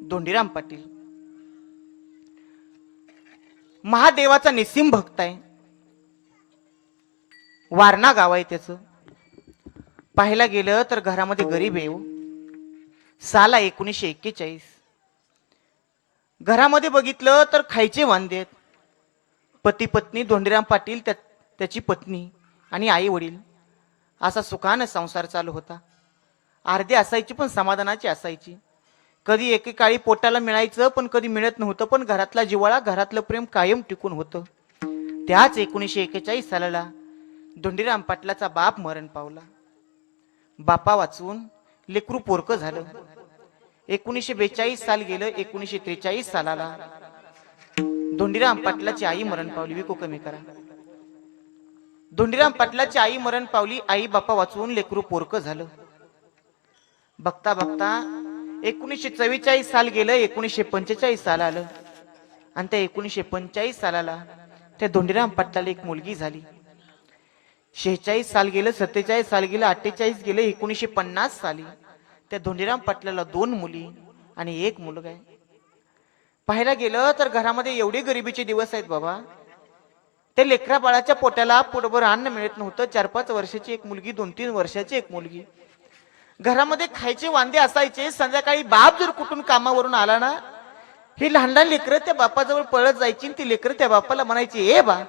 धोंडीराम पाटील महादेवाचा निसिम भक्त आहे. वारणा गाव आहे त्याचं. पाहायला गेलं तर घरामध्ये गरीब आहे हो. साला 1941. घरामध्ये बघितलं तर खायचे वांदे आहेत. पती पत्नी धोंडीराम पाटील, त्याची पत्नी आणि आई वडील असा सुखाने संसार चालू होता. अर्धे असायची पण समाधानाची असायची. कधी एकेकाळी पोटाला मिळायचं पण कधी मिळत नव्हतं, पण घरातला जिव्हाळा, घरातलं प्रेम कायम टिकून होतं. त्याच 1941 सालाला धोंडीराम पाटलाचा बाप मरण पावला. बापा वाचून लेकरू पोरकं झालं. 1942 साल गेलं. 1943 सालाला धोंडीराम पाटलाची आई मरण पावली. विको कमी करा. धोंडीराम पाटलाची आई मरण पावली. आई बापा वाचून लेकरू पोरकं झालं. बघता बघता 1944 साल गेलं. 1945 साल आलं आणि त्या 1945 सालाला त्या धोंडीराम पाटलाला एक मुलगी झाली. 46 साल गेलं, 47 साल गेलं, 48 गेलं. 1950 साली त्या धोंडीराम पाटलाला 2 मुली आणि 1 मुलगा आहे. पाहायला गेलं तर घरामध्ये एवढे गरिबीचे दिवस आहेत बाबा. त्या लेकरा बाळाच्या पोटाला पोटभर अन्न मिळत नव्हतं. 4-5 वर्षाची एक मुलगी, 2-3 वर्षाची एक मुलगी. घरामध्ये खायचे वांदे असायचे. संध्याकाळी बाप जर कुठून कामावरून आला ना, ही लहान लहान लेकरं त्या बापाजवळ पळत जायची. ती लेकरं त्या बापाला म्हणायची, ए बा,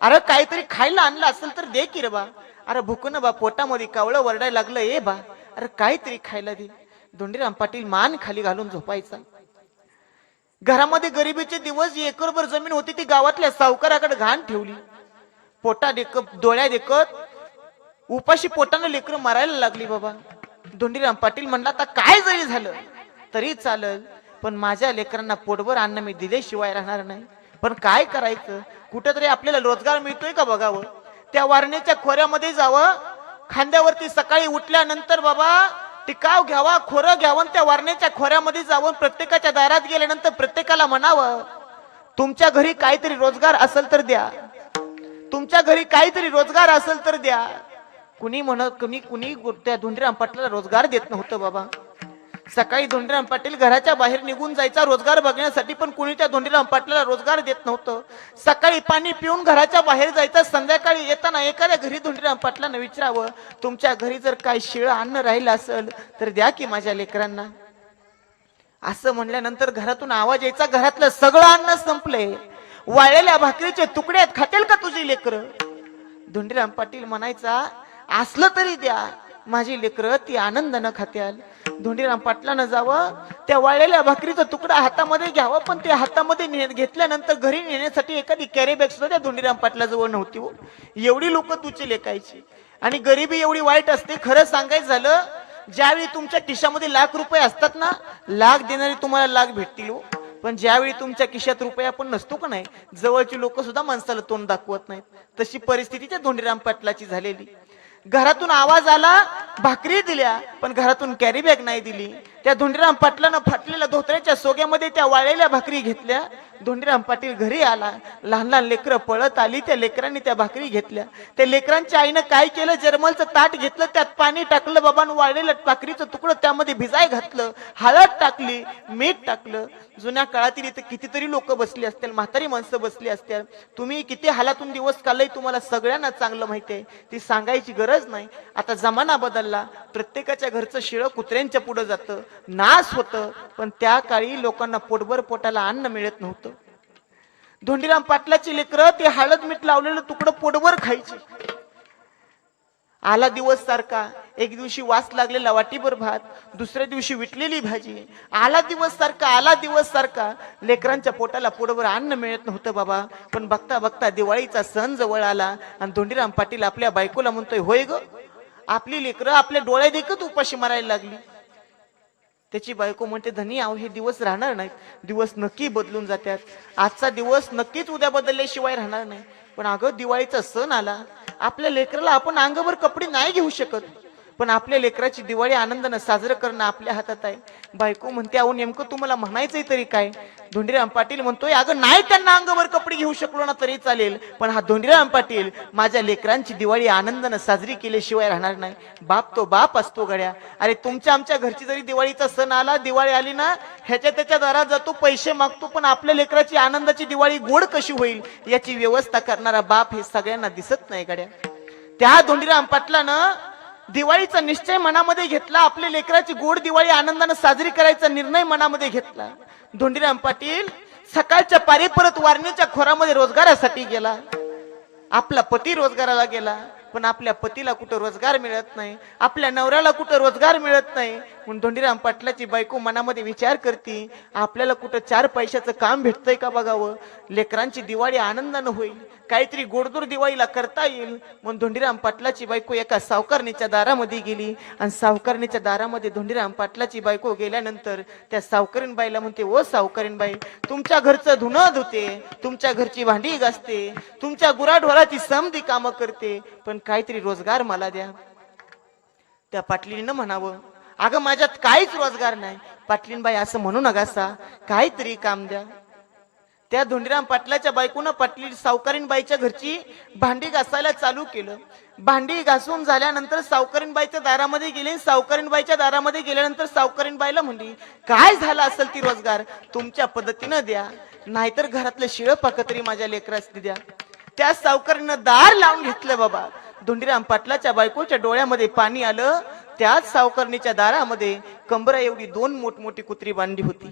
अरे काहीतरी खायला आणलं असेल तर दे की रे बा. अरे भुकन बा, पोटामध्ये कावळं वरडायला लागलं, ए बा, अरे काहीतरी खायला दे. धोंडीराम पाटील मान खाली घालून झोपायचा. घरामध्ये गरिबीचे दिवस. एकरभर जमीन होती, ती गावातल्या सावकाराकडे घाण ठेवली. पोटा देखत, डोळ्या देखत, उपाशी पोटानं लेकरं मारायला लागली बाबा. धोंडीराम पाटील म्हणला, आता काय जरी झालं तरी चालल, पण माझ्या लेकरांना पोटभर अन्न मी दिल्याशिवाय राहणार नाही. पण काय करायचं, कुठेतरी आपल्याला रोजगार मिळतोय का बघावं. त्या वारणेच्या खोऱ्यामध्ये जावं, खांद्यावरती सकाळी उठल्यानंतर बाबा टिकाव घ्यावा, खोरं घ्यावं, त्या वारणेच्या खोऱ्यामध्ये जावं, प्रत्येकाच्या दारात गेल्यानंतर प्रत्येकाला म्हणावं, तुमच्या घरी काहीतरी रोजगार असेल तर द्या, तुमच्या घरी काहीतरी रोजगार असेल तर द्या. कुणी म्हणत, कुणी त्या धोंडीराम पाटलाला रोजगार देत नव्हतं बाबा. सकाळी धोंडीराम पाटील घराच्या बाहेर निघून जायचा रोजगार बघण्यासाठी, पण कुणी त्या धोंडीराम पाटलाला रोजगार देत नव्हतं. सकाळी पाणी पिऊन घराच्या बाहेर जायचं. संध्याकाळी येताना एखाद्या घरी धोंडीराम पाटलांना विचारावं, तुमच्या घरी जर काय शिळं अन्न राहिलं असेल तर द्या की माझ्या लेकरांना. असं म्हणल्यानंतर घरातून आवाज यायचा, घरातलं सगळं अन्न संपले, वाळलेल्या भाकरीचे तुकडे खातील का तुझी लेकरं. धोंडीराम पाटील म्हणायचा, असलं तरी द्या, माझी लेकरं ती आनंदानं खात्याल. धोंडीराम पाटलानं जावं, त्या वाळलेल्या भाकरीचा तुकडा हातामध्ये घ्यावं, पण ते हातामध्ये घेतल्यानंतर घरी नेण्यासाठी एखादी कॅरी बॅग सुद्धा त्या धोंडीराम पाटलाजवळ नव्हती हो. एवढी लोक तुचे लेखायची. आणि गरिबी एवढी वाईट असते. खरं सांगायचं झालं, ज्यावेळी तुमच्या खिशामध्ये ₹1,00,000 असतात ना, लाख देणारे तुम्हाला लाख भेटतील हो. पण ज्यावेळी तुमच्या खिशात रुपया पण नसतो का नाही, जवळची लोक सुद्धा माणसाला तोंड दाखवत नाहीत. तशी परिस्थिती त्या धोंडीराम पाटलाची झालेली. घरातून आवाज आला, भाकरी दिल्या, पण घरातून कॅरी बॅग नाही दिली. त्या धोंडीराम पाटलानं फाटलेल्या धोत्र्याच्या सोग्यामध्ये त्या वाळलेल्या भाकरी घेतल्या. धोंडीराम पाटील घरी आला, लहान लहान लेकरं पळत आली. त्या लेकरांनी त्या भाकरी घेतल्या. त्या लेकरांच्या आईनं काय केलं, जर्मलचं ताट घेतलं, त्यात पाणी टाकलं बाबांनो, वाळलेलं भाकरीचं तुकडं त्यामध्ये भिजाय घातलं, हळद टाकली, मीठ टाकलं. जुन्या काळातील इथे कितीतरी लोक बसली असतील, म्हातारी माणसं बसली असतील. तुम्ही किती हालातून दिवस काढले तुम्हाला सगळ्यांना चांगलं माहिती आहे, ती सांगायची गरज नाही. आता जमाना बदलला, प्रत्येकाच्या घरचं शिळं कुत्र्यांच्या पुढे जातं, नाश होतं. पण त्या काळी लोकांना पोटभर पोटाला अन्न मिळत नव्हतं. धोंडीराम पाटलाची लेकरं ते हळद मीठ लावलेलं तुकडं पोटभर खायचे. आला दिवस सारखा, एक दिवशी वास लागलेला वाटीभर भात, दुसऱ्या दिवशी विटलेली भाजी. आला दिवस सारखा, आला दिवस सारखा, लेकरांच्या पोटाला पोटभर अन्न मिळत नव्हतं बाबा. पण बघता बघता दिवाळीचा सण जवळ आला आणि धोंडीराम पाटील आपल्या बायकोला म्हणतोय, होय ग, आपली लेकरं आपल्या डोळ्या देखत उपाशी मारायला लागली. त्याची बायको म्हणते धनी अहो हे दिवस राहणार नाहीत, दिवस नक्की बदलून जातात, आजचा दिवस नक्कीच उद्या बदलल्याशिवाय राहणार नाही. पण अगं दिवाळीचा सण आला, आपल्या लेकराला आपण अंगावर कपडे नाही घेऊ शकत, पण आपल्या लेकराची दिवाळी आनंदानं साजरं करणं आपल्या हातात आहे. बायको म्हणते अहो नेमकं तुम्हाला म्हणायचंय तरी काय? धोंडीराम पाटील म्हणतोय अगं नाही त्यांना अंगावर कपडे घेऊ शकलो ना तरी चालेल, पण हा धोंडीराम पाटील माझ्या लेकरांची दिवाळी आनंदानं साजरी केल्याशिवाय राहणार नाही. बाप तो बाप असतो गड्या. अरे तुमच्या आमच्या घरची जरी दिवाळीचा सण आला, दिवाळी आली ना ह्याच्या त्याच्या दारात जातो, पैसे मागतो, पण आपल्या लेकराची आनंदाची दिवाळी गोड कशी होईल याची व्यवस्था करणारा बाप हे सगळ्यांना दिसत नाही गड्या. त्या धोंडीराम पाटलानं दिवाळीचा निश्चय मनामध्ये घेतला, आपल्या लेकराची गोड दिवाळी आनंदानं साजरी करायचा निर्णय मनामध्ये घेतला. धोंडीराम पाटील सकाळच्या पारी परत वारणीच्या खोरामध्ये रोजगारासाठी गेला. आपला पती रोजगाराला गेला, पण आपल्या पतीला कुठं रोजगार मिळत नाही, आपल्या नवऱ्याला कुठं रोजगार मिळत नाही. म्हणून धोंडीराम पाटलाची बायको मनामध्ये विचार करते आपल्याला कुठं 4 पैशाचं काम भेटतंय का बघावं, लेकरांची दिवाळी आनंदानं होईल, काहीतरी गोडदोर दिवाळीला करता येईल. म्हणून धोंडीराम पाटलाची बायको एका सावकारणीच्या दारामध्ये गेली आणि सावकारणीच्या दारामध्ये धोंडीराम पाटलाची बायको गेल्यानंतर त्या सावकारीण बाईला म्हणते ओ सावकारीण बाई, तुमच्या घरचं धुणं धुते, तुमच्या घरची भांडी घासते, तुमच्या गुराढोराची समधी कामं करते, पण काहीतरी रोजगार मला द्या. त्या पाटलीनं म्हणावं अगं माझ्यात काहीच रोजगार नाही. पाटलीनबाई असं म्हणू नकासा, काहीतरी काम द्या. त्या धोंडीराम पाटलाच्या बायकोनं पाटली सावकारीणबाईच्या घरची भांडी घासायला चालू केलं. भांडी घासून झाल्यानंतर सावकारीणबाईच्या दारामध्ये गेली. सावकारीणबाईच्या दारामध्ये गेल्यानंतर सावकारीणबाईला म्हणली काय झालं असेल ती रोजगार तुमच्या पद्धतीनं द्या, नाहीतर घरातलं शिळं पाक तरी माझ्या लेकरास द्या. त्या सावकारीनं दार लावून घेतलं. बाबा धोंडीराम पाटलाच्या बायकोच्या डोळ्यामध्ये पाणी आलं. त्याच सावकारणीच्या दारामध्ये कंबरा एवढी 2 मोठमोठी कुत्री बांधली होती.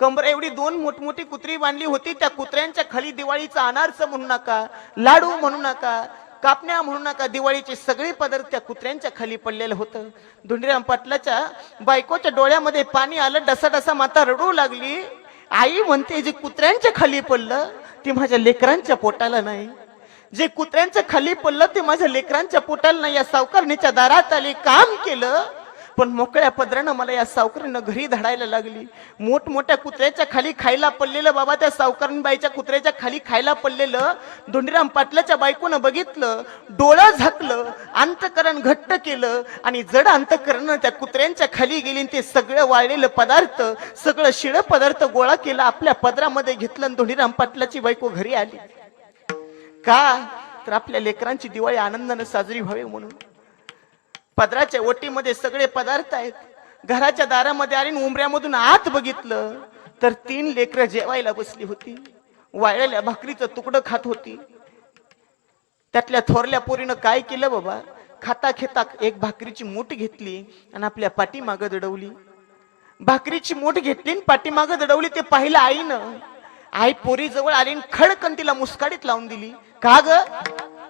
कंबरा एवढी 2 मोठमोठी कुत्री बांधली होती. त्या कुत्र्यांच्या खाली दिवाळीचा अनारसा म्हणू नका, लाडू म्हणू नका, कापण्या म्हणू नका, दिवाळीचे सगळे पदार्थ त्या कुत्र्यांच्या खाली पडलेलं होतं. धोंडीराम पाटलाच्या बायकोच्या डोळ्यामध्ये पाणी आलं. डसा माता रडू लागली. आई म्हणते जे कुत्र्यांच्या खाली पडलं ते माझ्या लेकरांच्या पोटाला नाही, जे कुत्र्यांच्या खाली पडलं ते माझ्या लेकरांच्या पोटाला नाही. या सावकारणीच्या दारात आले, काम केलं, पण मोकळ्या पदरानं मला या सावकारीनं घरी धाडायला लागली. मोठमोठ्या कुत्र्याच्या खाली खायला पडलेलं बाबा, त्या सावकारणबाईच्या कुत्र्याच्या खाली खायला पडलेलं धोंडीराम पाटलाच्या बायकोनं बघितलं, डोळं झाकलं, अंतकरण घट्ट केलं आणि जड अंतकरण त्या कुत्र्यांच्या खाली गेली. ते सगळं वाळलेलं पदार्थ, सगळं शिळं पदार्थ गोळा केलं, आपल्या पदरामध्ये घेतलं आणि धोंडीराम पाटलाची बायको घरी आली. का तर आपल्या लेकरांची दिवाळी आनंदाने साजरी व्हावी म्हणून. पदराच्या ओटीमध्ये सगळे पदार्थ आहेत. घराच्या दारामध्ये आली, उंबऱ्यामधून आत बघितलं तर 3 लेकरं जेवायला बसली होती. वाळलेल्या भाकरीचं तुकडं खात होती. त्यातल्या थोरल्या पोरीनं काय केलं बाबा, खाता खेता एक भाकरीची मूठ घेतली आणि आपल्या पाठीमागं दडवली. भाकरीची मूठ घेतली आणि पाठीमागं दडवली. ते पाहिलं आईनं. आई पोरी जवळ आली आणि खडकन तिला मुस्काडीत लावून दिली. का ग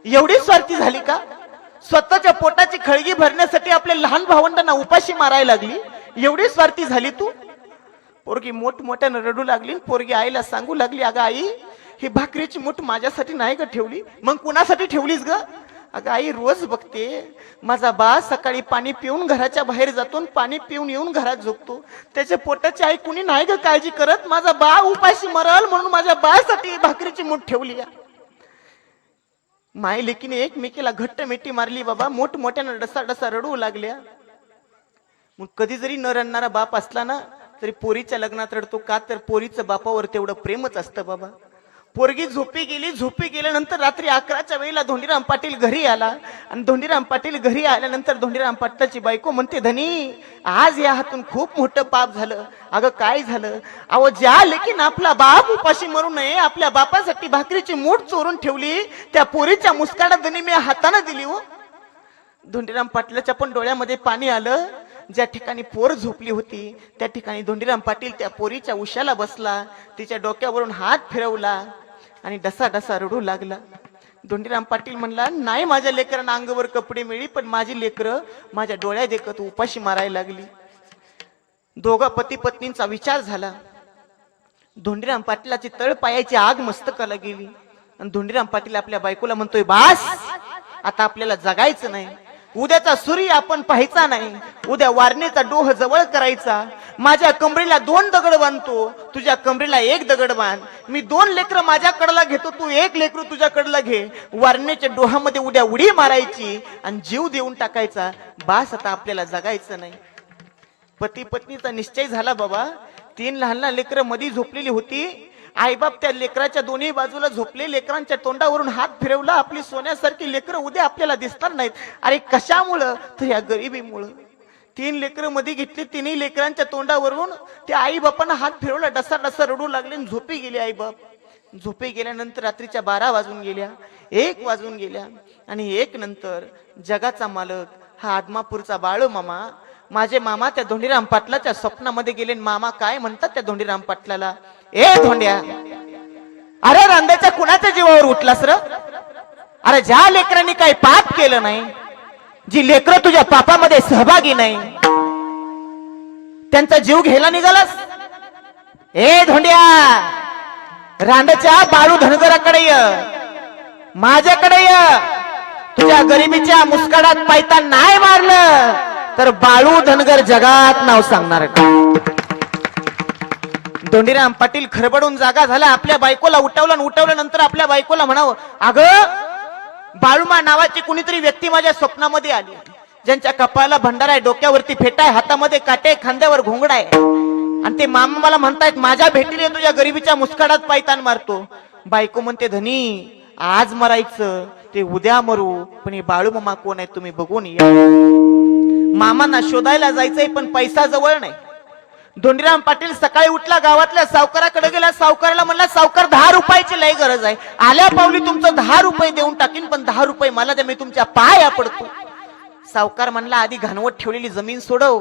एवढी स्वार्थी झाली का? स्वतःच्या पोटाची खळगी भरण्यासाठी आपल्या लहान भावंडांना उपाशी मारायला लागली. एवढी स्वार्थी झाली तू? पोरगी मोठमोठ्यानं रडू लागली. पोरगी आईला सांगू लागली अगं आई ही भाकरीची मूठ माझ्यासाठी नाही ग ठेवली. मग कुणासाठी ठेवलीस ग? अगं आई रोज बघते माझा बा सकाळी पाणी पिऊन घराच्या बाहेर जातो, पाणी पिऊन येऊन घरात झोपतो. त्याच्या पोटाची आई कुणी नाही ग काळजी करत. माझा बा उपाशी मरल म्हणून माझ्या बासाठी भाकरीची मूठ ठेवली. माय लेकीने एकमेकीला घट्ट मिठी मारली. बाबा मोठमोठ्यानं डसा रडू लागल्या. मग कधी जरी न रडणारा बाप असला ना तरी पोरीच्या लग्नात रडतो. का तर पोरीचं बापावर तेवढं प्रेमच असतं बाबा. पोरगी झोपी गेली. झोपी गेल्यानंतर रात्री 11च्या वेळेला धोंडीराम पाटील घरी आला आणि धोंडीराम पाटील घरी आल्यानंतर धोंडीराम पाटलाची बायको म्हणते धनी आज या हातून खूप मोठं पाप झालं. अगं काय झालं? अहो ज्या लेकीन आपला बाप उपाशी मरू नये आपल्या बापासाठी भाकरीची मूठ चोरून ठेवली त्या पोरीच्या मुस्काडा धनी मी हाताने दिली. हो धोंडीराम पाटलाच्या पण डोळ्यामध्ये पाणी आलं. ज्या ठिकाणी पोर झोपली होती त्या ठिकाणी धोंडीराम पाटील त्या पोरीच्या उशाला बसला, तिच्या डोक्यावरून हात फिरवला आणि डसा रडू लागला. धोंडीराम पाटील म्हणला नाही माझ्या लेकरांना अंगावर कपडे मिळी, पण माझी लेकरं माझ्या डोळ्या देखत उपाशी मारायला लागली. दोघा पती पत्नींचा विचार झाला. धोंडीराम पाटलाची तळ पायाची आग मस्तकाला गेली आणि धोंडीराम पाटील आपल्या बायकोला म्हणतोय बास आता आपल्याला जगायचं नाही. उद्याचा सूर्य आपण पाहायचा नाही, उद्या वारणेचा डोह जवळ करायचा. माझ्या कमरेला 2 दगड बांधतो, तुझ्या कमरेला 1 दगड बांध. मी 2 लेकरं माझ्याकडला घेतो, तू 1 लेकरू तुझ्याकडला घे. वारणेच्या डोहामध्ये उद्या उडी मारायची आणि जीव देऊन टाकायचा. बास, आता आपल्याला जगायचं नाही. पती पत्नीचा निश्चय झाला बाबा. 3 लहान लहान लेकरं मध्ये झोपलेली होती. आईबाप त्या लेकराच्या दोन्ही बाजूला झोपले. लेकरांच्या तोंडावरून हात फिरवला. आपली सोन्यासारखी लेकरं उद्या आपल्याला दिसणार नाहीत. अरे कशामुळं? तर या गरिबीमुळं. 3 लेकरं मध्ये घेतली. 3ही लेकरांच्या तोंडावरून त्या आई बापांना हात फिरवला. डसा डसा रडू लागले. झोपी गेले आई बाप. झोपी गेल्यानंतर रात्रीच्या 12 वाजून गेल्या, 1 वाजून गेल्या. आणि 1 नंतर जगाचा मालक हा आदमापूरचा बाळू मामा, माझे मामा त्या धोंडीराम पाटलाच्या स्वप्नामध्ये गेले. मामा काय म्हणतात त्या धोंडीराम पाटलाला, ए धोंड्या, अरे रांद्याच्या कुणाच्या जीवावर उठलास र? अरे ज्या लेकरांनी काही पाप केलं नाही, जी लेकरं तुझ्या पापामध्ये सहभागी नाही, त्यांचा जीव घ्यायला निघालास? ए धोंड्या, रांद्याच्या बाळू धनगराकडे ये, माझ्याकडे ये. तुझ्या गरिबीच्या मुस्काडात पायता नाही मारलं तर बाळू धनगर जगात नाव सांगणार. धोंडीराम पाटील खरबडून जागा झाला. आपल्या बायकोला उठवलं नंतर आपल्या बायकोला म्हणावं, अगं बाळूमा नावाची कुणीतरी व्यक्ती माझ्या स्वप्नामध्ये आली, ज्यांच्या कपाळाला भंडारा आहे, डोक्यावरती फेटा आहे, हातामध्ये काटे, खांद्यावर घोंगडा आहे. आणि ते मामा मला म्हणतायत माझ्या भेटीने तुझ्या गरिबीच्या मुस्काडात पायतान मारतो. बायको म्हणते, धनी आज मरायचं ते उद्या मरू, पण हे बाळू मामा कोण आहे तुम्ही बघून या. मामांना शोधायला जायचंय पण पैसा जवळ नाही. धोंडीराम पाटील सकाळी उठला, गावातल्या सावकाराकडे गेला. सावकाराला म्हणला, सावकार 10 रुपयाची लय गरज आहे, आल्या पावली तुमचं 10 रुपये देऊन टाकीन, पण 10 रुपये मला द्या, मी तुमच्या पाया पडतो. सावकार म्हणला, आधी घाणवट ठेवलेली जमीन सोडव,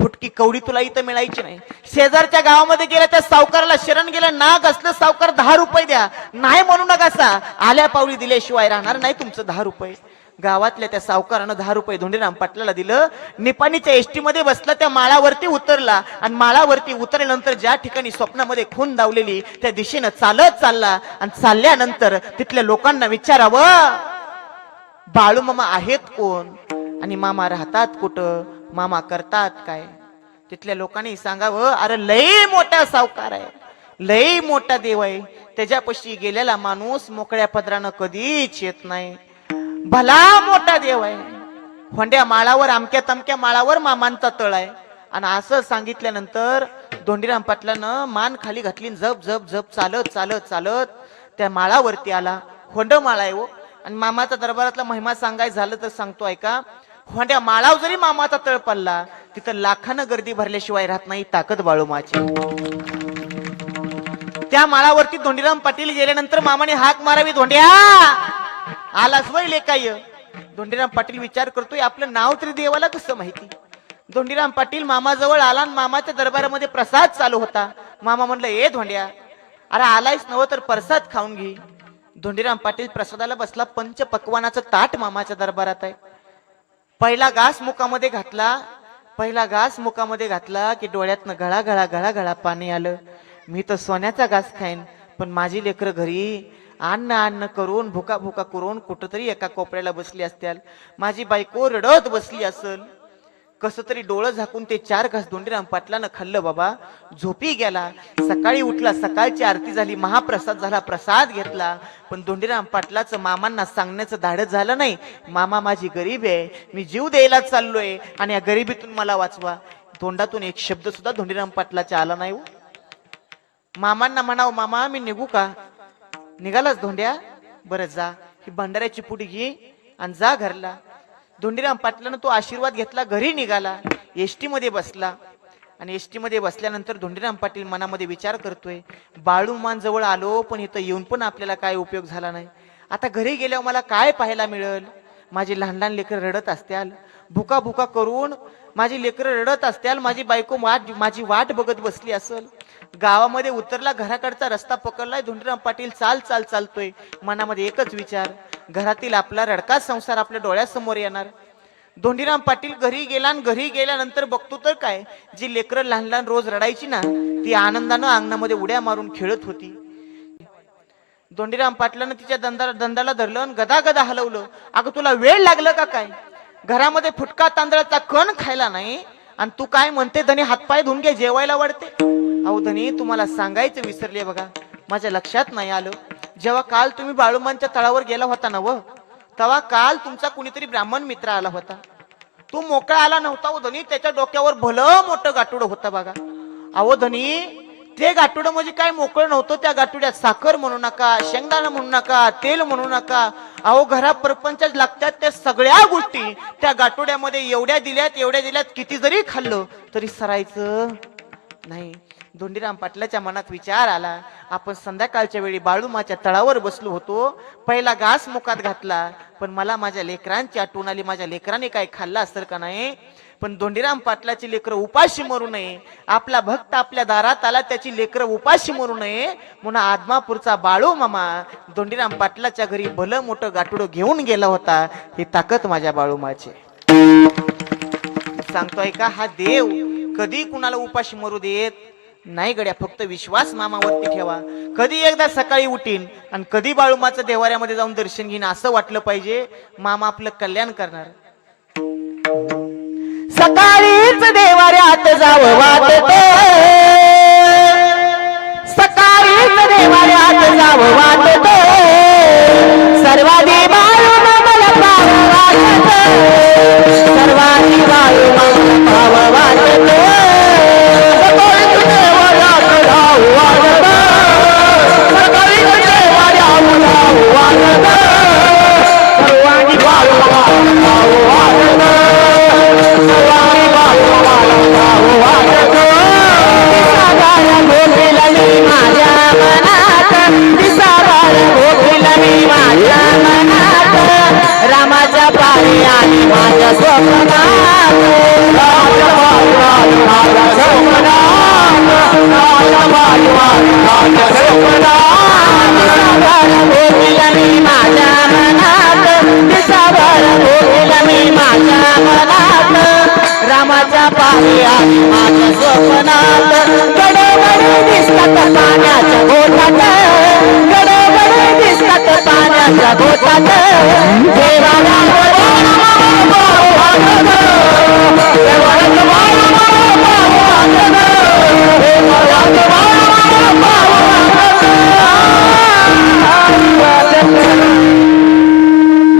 फुटकी कवडी तुला इथं मिळायची नाही. शेजारच्या गावामध्ये गेला, त्या सावकाराला शरण गेलं, नाग असलं, सावकार 10 रुपये द्या, नाही म्हणू नका, आल्या पावली दिल्याशिवाय राहणार नाही तुमचं 10 रुपये. गावातल्या त्या सावकारानं 10 रुपये धोंडीराम पाटलाला दिलं. निपाणीच्या एसटी मध्ये बसला, त्या माळावरती उतरला आणि माळावरती उतरल्यानंतर ज्या ठिकाणी स्वप्नामध्ये खून दावलेली त्या दिशेनं चालत चालला. आणि चालल्यानंतर तिथल्या लोकांना विचारावं, बाळू मामा आहेत कोण आणि मामा राहतात कुठं, मामा करतात काय? तिथल्या लोकांनी सांगावं, अरे लय मोठा सावकार आहे, लय मोठा देव आहे, त्याच्यापाशी गेलेला माणूस मोकळ्या पदरानं कधीच येत नाही, भला मोठा देव आहे. होंड्या माळावर, अमक्या तमक्या माळावर मामांचा तळ आहे. आणि असं सांगितल्यानंतर धोंडीराम पाटलानं मान खाली घातली, जप जप जप चालत चालत चालत त्या माळावरती आला. होंड माळा आहे हो. आणि मामाचा दरबारातला महिमा सांगायचं झालं तर सांगतो ऐका. होंड्या माळावर जरी मामाचा तळ पडला, तिथं लाखानं गर्दी भरल्याशिवाय राहत नाही ताकद बाळूमाची. त्या माळावरती धोंडीराम पाटील गेल्यानंतर मामाने हाक मारावी, धोंड्या आलास वय लेकाय. धोंडीराम पाटील विचार करतोय, आपलं नाव तरी देवाला कसं माहिती. धोंडीराम पाटील मामाजवळ आला आणि मामाच्या दरबारामध्ये प्रसाद चालू होता. मामा म्हणलं, ए धोंड्या, अरे आलायस नव तर प्रसाद खाऊन घे. धोंडीराम पाटील प्रसादाला बसला. पंच पक्वानाचं ताट मामाच्या दरबारात आहे. पहिला घास मुखामध्ये घातला. पहिला घास मुखामध्ये घातला की डोळ्यातनं गळा गळा गळा गळा पाणी आलं. मी तर सोन्याचा घास खाईन, पण माझी लेकरं घरी अन्न अन्न करून भुका भुका करून कुठंतरी एका कोपऱ्याला बसली असत्याल. माझी बायको रडत बसली असल. कसं तरी डोळं झाकून ते 4 घास धोंडीराम पाटलानं खाल्लं. बाबा झोपी गेला. सकाळी उठला, सकाळची आरती झाली, महाप्रसाद झाला, प्रसाद घेतला. पण धोंडीराम पाटलाचं मामांना सांगण्याचं धाडस झालं नाही. मामा माझी गरीब आहे, मी जीव द्यायला चाललोय आणि या गरिबीतून मला वाचवा. तोंडातून एक शब्द सुद्धा धोंडीराम पाटलाचा आला नाही. मामांना म्हणाव, मामा मी निघू का? निघालाच धोंड्या, बरं जा, ही भंडाऱ्याची पुडी घे आणि जा घरला. धोंडीराम पाटलानं तो आशीर्वाद घेतला, घरी निघाला. एसटी मध्ये बसला. आणि एसटी मध्ये बसल्यानंतर धोंडीराम पाटील मनामध्ये विचार करतोय, बाळूमान जवळ आलो पण इथं येऊन पण आपल्याला काय उपयोग झाला नाही. आता घरी गेल्यावर मला काय पाहायला मिळेल? माझी लहान लहान लेकरं रडत असत्याल, भुका भुका करून माझी लेकरं रडत असत्याल, माझी बायको माझी वाट बघत बसली असेल. गावामध्ये उतरला, घराकडचा रस्ता पकडलाय. धोंडीराम पाटील चालतोय. मनामध्ये एकच विचार, घरातील आपला रडका संसार आपल्या डोळ्यासमोर येणार. धोंडीराम पाटील घरी गेला आणि घरी गेल्यानंतर बघतो तर काय, जी लेकरं लहान लहान रोज रडायची ना, ती आनंदानं अंगणामध्ये उड्या मारून खेळत होती. धोंडीराम पाटलानं तिच्या दंडाला धरलं आणि गदा गदा हलवलं. अगं तुला वेळ लागलं का काय? घरामध्ये फुटका तांदळाचा कण खायला नाही आणि तू काय म्हणते धनी हातपाय धुवून घे जेवायला वाढते. अहो धनी तुम्हाला सांगायचं विसरले बघा, माझ्या लक्षात नाही आलं. जेव्हा काल तुम्ही बाळूमांच्या तळावर गेला होता ना व, तेव्हा काल तुमचा कुणीतरी ब्राह्मण मित्र आला होता. तो मोकळा आला नव्हता हो धनी, त्याच्या डोक्यावर भलं मोठं गाठुड होतं बघा. अहो धनी ते गाठुड म्हणजे काय मोकळं नव्हतं. त्या गाठुड्यात साखर म्हणू नका, शेंगदाणा म्हणू नका, तेल म्हणू नका. अहो घरा परपंचात लागतात त्या सगळ्या गोष्टी त्या गाठोड्यामध्ये एवढ्या दिल्यात किती जरी खाल्लं तरी सरायचं नाही. धोंडीराम पाटलाच्या मनात विचार आला, आपण संध्याकाळच्या वेळी बाळूमाच्या तळावर बसलो होतो, पहिला घास मुखात घातला, पण मला माझ्या लेकरांची आठवण आली. माझ्या लेकरांनी काय खाल्लं असेल का नाही. पण धोंडीराम पाटलाची लेकरं उपाशी मरू नये, आपला भक्त आपल्या दारात आला त्याची लेकरं उपाशी मरू नये म्हणून आदमापूरचा बाळू मामा धोंडीराम पाटलाच्या घरी भलं मोठं गाठुडं घेऊन गेला होता. ही ताकद माझ्या बाळूमाची. सांगतोय का हा देव कधी कुणाला उपाशी मरू देत नाही गड्या. फक्त विश्वास मामावरती ठेवा. कधी एकदा सकाळी उठीन आणि कधी बाळूमाचं देवाऱ्यामध्ये जाऊन दर्शन घेईन असं वाटलं पाहिजे. मामा आपलं कल्याण करणार. सकाळीच देवाऱ्यात जावं वाटत, सकाळीच देवाऱ्यात जावं वाटत, सर्वाधी बाळूमा मला पाव वाटत, सर्वाधी बाळूमा मला पाव वाटत, सकाळीच देवाऱ्यात जावं वाटत, सकाळीच देवाऱ्यात जावं वाटत, सर्वाधी बाळूमा पाव वाटत. रामाच्या पारी आणि माझ्या स्वप्नात, मी माझ्या मनात, दिसावर भोगीला मी माझ्या मनात, रामाच्या पारी आणि माझ्या स्वप्नात, गडोगडी दिसतात पाण्याच्या गोठात, गडोगडी दिसतात पाण्याच्या गोठात, देवाला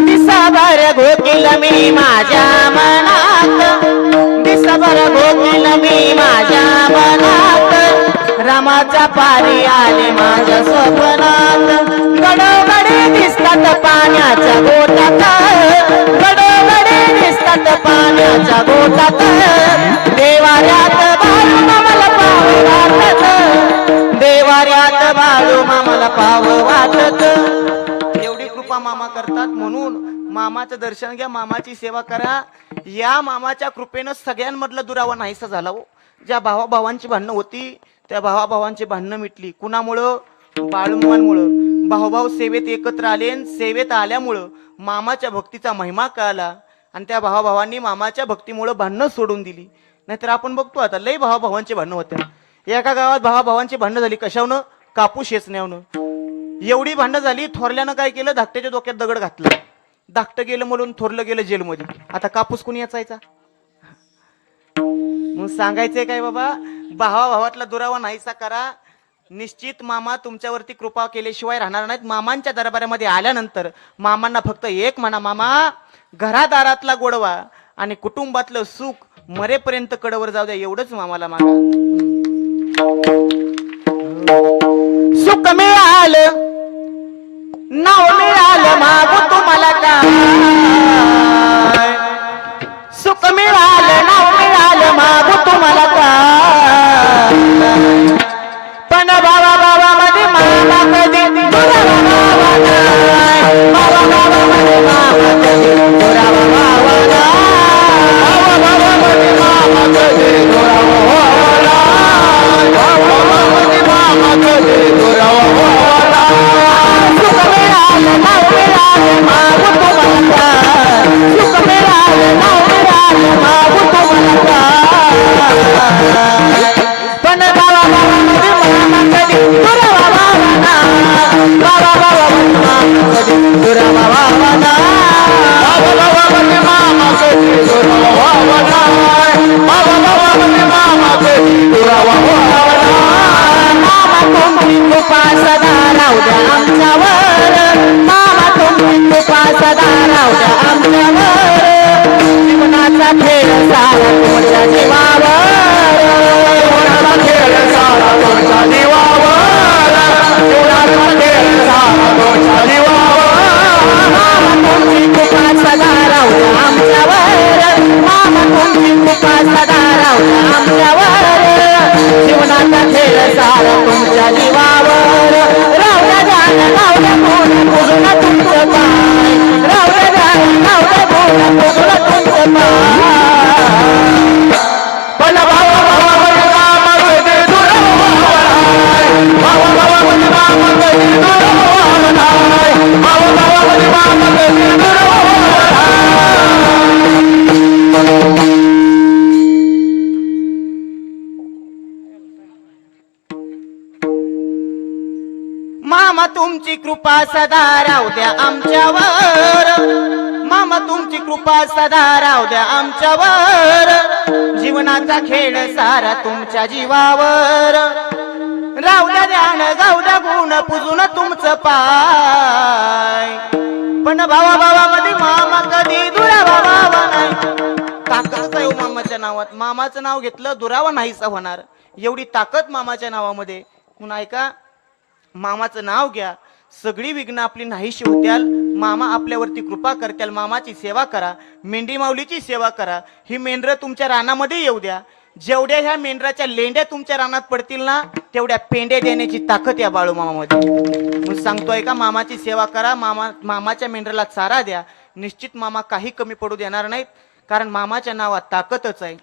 दिसाभर घोकील मी माझ्या मनात, दिसाभर घोकील मी माझ्या मनात, रामाच्या पारी आले माझ्या स्वप्नात, गडोगडी दिसतात पाण्याच्या गोठात, गडोगडी दिसतात पाण्याच्या गोठात, देवाऱ्यात बाळूमा मला पाव वाटत, देवाऱ्यात बाळूमा मला पाव वाटत. एवढी कृपा मामा करतात म्हणून मामाचं दर्शन घ्या, मामाची सेवा करा. या मामाच्या कृपेनं सगळ्यांमधलं दुरावा नाहीसा झाला हो. ज्या भावाभावांची भांडणं होती त्या भावाभावांची भांडणं मिटली. कुणामुळं? बाळूमांमुळं. भाऊभाऊ सेवेत एकत्र आले, सेवेत आल्यामुळं मामाच्या भक्तीचा महिमा कळाला आणि त्या भावाभावांनी मामाच्या भक्तीमुळं भांडणं सोडून दिली. नाहीतर आपण बघतो आता लय भावाभावांची भांडणं होत्या. एका गावात भावाभावांची भांडणं झाली कशावनं? कापूस वेचण्यावनं. एवढी भांडणं झाली, थोरल्यानं काय केलं? धाकट्याच्या डोक्यात दगड घातलं. धाकटं गेलं म्हणून थोरलं गेलं जेलमध्ये. आता कापूस कोणी याचायचा? मग सांगायचंय काय बाबा, भावाभावातला दुरावा नाहीसा करा. निश्चित मामा तुमच्यावरती कृपा केल्याशिवाय राहणार नाहीत. मामांच्या दरबारामध्ये आल्यानंतर मामांना फक्त एक म्हणा, मामा घरादारातला गोडवा आणि कुटुंबातलं सुख मरेपर्यंत कडवर जाऊ द्या, एवढंच मामाला मागा. सुख मिळालं, नाव मिळालं, मागू तुम्हाला काय? सुख मिळालं, नाव मिळालं, मागू तुम्हाला काय? पण बाबा बाबा मध्ये मामा कधी दुरावा बाबा नाही, बाबा बाबा मध्ये मामा कधी दुरावा बाबा नाही, बाबा बाबा मध्ये मामा कधी दुरावा बाबा नाही, बाबा बाबा मध्ये मामा कधी दुरावा बाबा नाही. सुख मिळालं, नाव मिळालं, मागू तुम्हाला काय? सुख मिळालं, नाव मिळालं, मागू तुम्हाला काय? पण बाबा बाबा मध्ये मामा कधी दुरावा बाबा नाही, बाबा बाबा मध्ये मामा कधी दुरावा बाबा नाही, बाबा बाबा मध्ये मामा कधी मामा तुमची कृपा सदा राहू द्या आमच्यावर, मामा तुमची कृपा सदा राहू द्या आमच्यावर, जीवनाचा खेळ सारा तुमच्या जीवावर, राहू द्या ध्यान गाऊ द्या गुण पुजून तुमचं पाय, पण भावा भावामध्ये मामा कधी दुरावा भावा नाही. ताकदच आहे हो मामाच्या नावात, मामाचं नाव घेतलं दुरावा नाहीसा होणार, एवढी ताकद मामाच्या नावामध्ये. म्हणून ऐका, मामाचं नाव घ्या, सगळी विघ्न आपली नाहीशी होत्याल, मामा आपल्यावरती कृपा करत्याल. मामाची सेवा करा, मेंढी माऊलीची सेवा करा. ही मेंढरं तुमच्या रानामध्ये येऊ द्या, जेवढ्या ह्या मेंढराच्या लेंड्या तुमच्या रानात पडतील ना, तेवढ्या पेंड्या देण्याची ताकद या बाळू मामामध्ये. म्हणून सांगतोय का, मामाची सेवा करा, मामाच्या मेंढराला चारा द्या. निश्चित मामा काही कमी पडू देणार नाहीत, कारण मामाच्या नावात ताकदच आहे.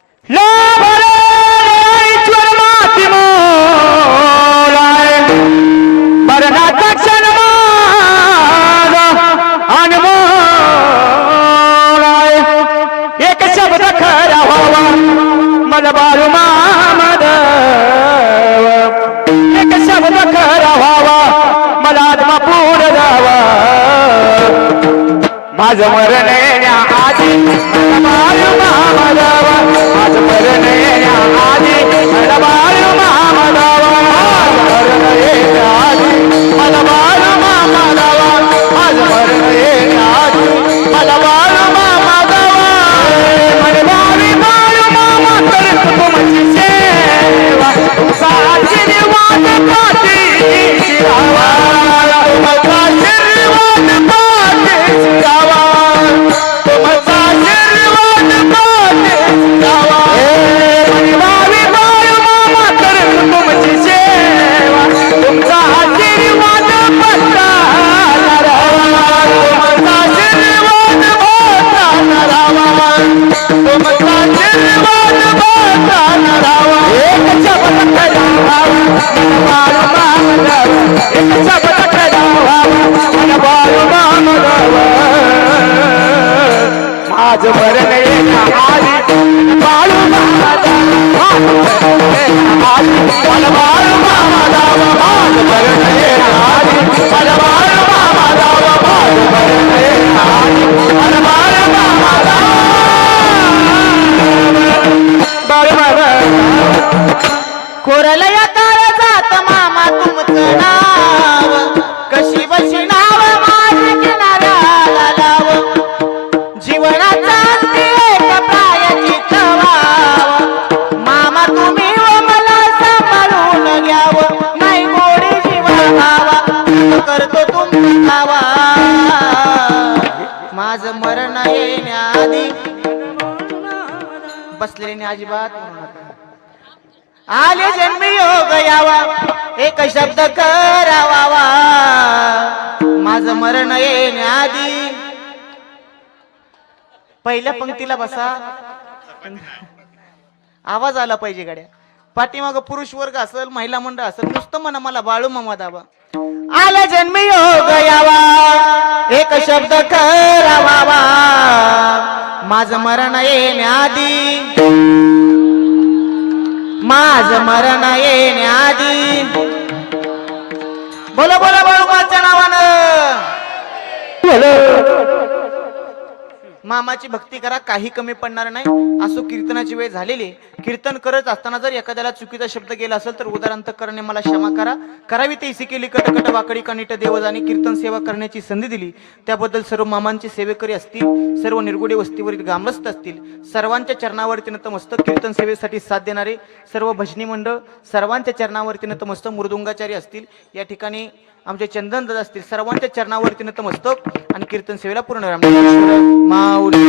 एक शब्द खरा व्हावा मला बाळू मामद, एक शब्द खरा व्हावा मला आत्मा पूर्ण जावा, माझं मरण येण्याआधी मला बाळू मामा जावा, माझं मरण येण्याआधी मला बाळू मामा जावा, माझं मरण येण्याआधी मला बाळू मामा जावा, माझं मरण येण्याआधी मला बाळू मामा जावा, मला बाळू मामा करत तुमची सेवा, तुमचा आशीर्वाद पाठीशी राहावा, तुमचा आशीर्वाद पाठीशी राहावा, तुमचा आशीर्वाद पाठीशी राहावा, मला बाळू मामा करत तुमची सेवा, तुमचा आशीर्वाद पत्राला राहावा, तुमचा आशीर्वाद पत्राला राहावा, तुमचा आशीर्वाद पत्राला राहावा. एक शब्द खरा व्हावा मला बाळू मामा जावा, एक शब्द खरा व्हावा मला बाळू मामा जावा, माझं मरण येण्याआधी बाळू मामा जावा, माझं मरण येण्याआधी मला बाळू मामा जावा, माझं मरण येण्याआधी मला बाळू मामा जावा, माझं मरण येण्याआधी मला बाळू मामा जावा, बाळू मामा. कोरलया काळजात मामा तुमचं नाव, कशी बशी नाव माझ्या किनाऱ्याला लाव, जीवनाचा अंती एक प्रायाची ठवाव, मामा तुम्ही व मला सांभाळून घ्याव, नाही गोडी जीवा भावा करतो तुमचा धावा, माझं मरण येण्याआधी बसलेले अजिबात म्हणू नका. आले जन्मी योग यावा, एक शब्द करावा, माझं मरण येण्याआधी. पहिल्या पंक्तीला बसा, आवाज आला पाहिजे गाड्या. पाठीमाग पुरुष वर्ग असेल, महिला मंडळ असेल, नुसतं म्हणा मला बाळू मामा दाबा. आले जन्मी योग यावा, एक शब्द करावा, माझं मरण येण्याआधी, माझं मरण येण्याआधी. बोला बोला बाळूमाच्या नावानं. मामाची भक्ती करा, काही कमी पडणार नाही. असो कीर्तनाची वेळ झालेली आहे. कीर्तन करत असताना जर एखाद्याला चुकीचा शब्द गेला असेल तर उदाहरण करणे मला क्षमा करा. करावी ते इसी केली कटकट वाकडी कनिट देवजानी. कीर्तन सेवा करण्याची संधी दिली त्याबद्दल सर्व मामांचे सेवेकरी असतील, सर्व निरगुडे वस्तीवरील ग्रामस्थ असतील, सर्वांच्या चरणावरती नतमस्तक. कीर्तन सेवेसाठी साथ देणारे सर्व भजनी मंडळ सर्वांच्या चरणावरती नतमस्तक. मृदुंगाचार्य असतील, या ठिकाणी आमचे चंदन दादा असतील, सर्वांच्या चरणावरती नतमस्तक. आणि कीर्तन सेवेला पूर्ण राम माऊली.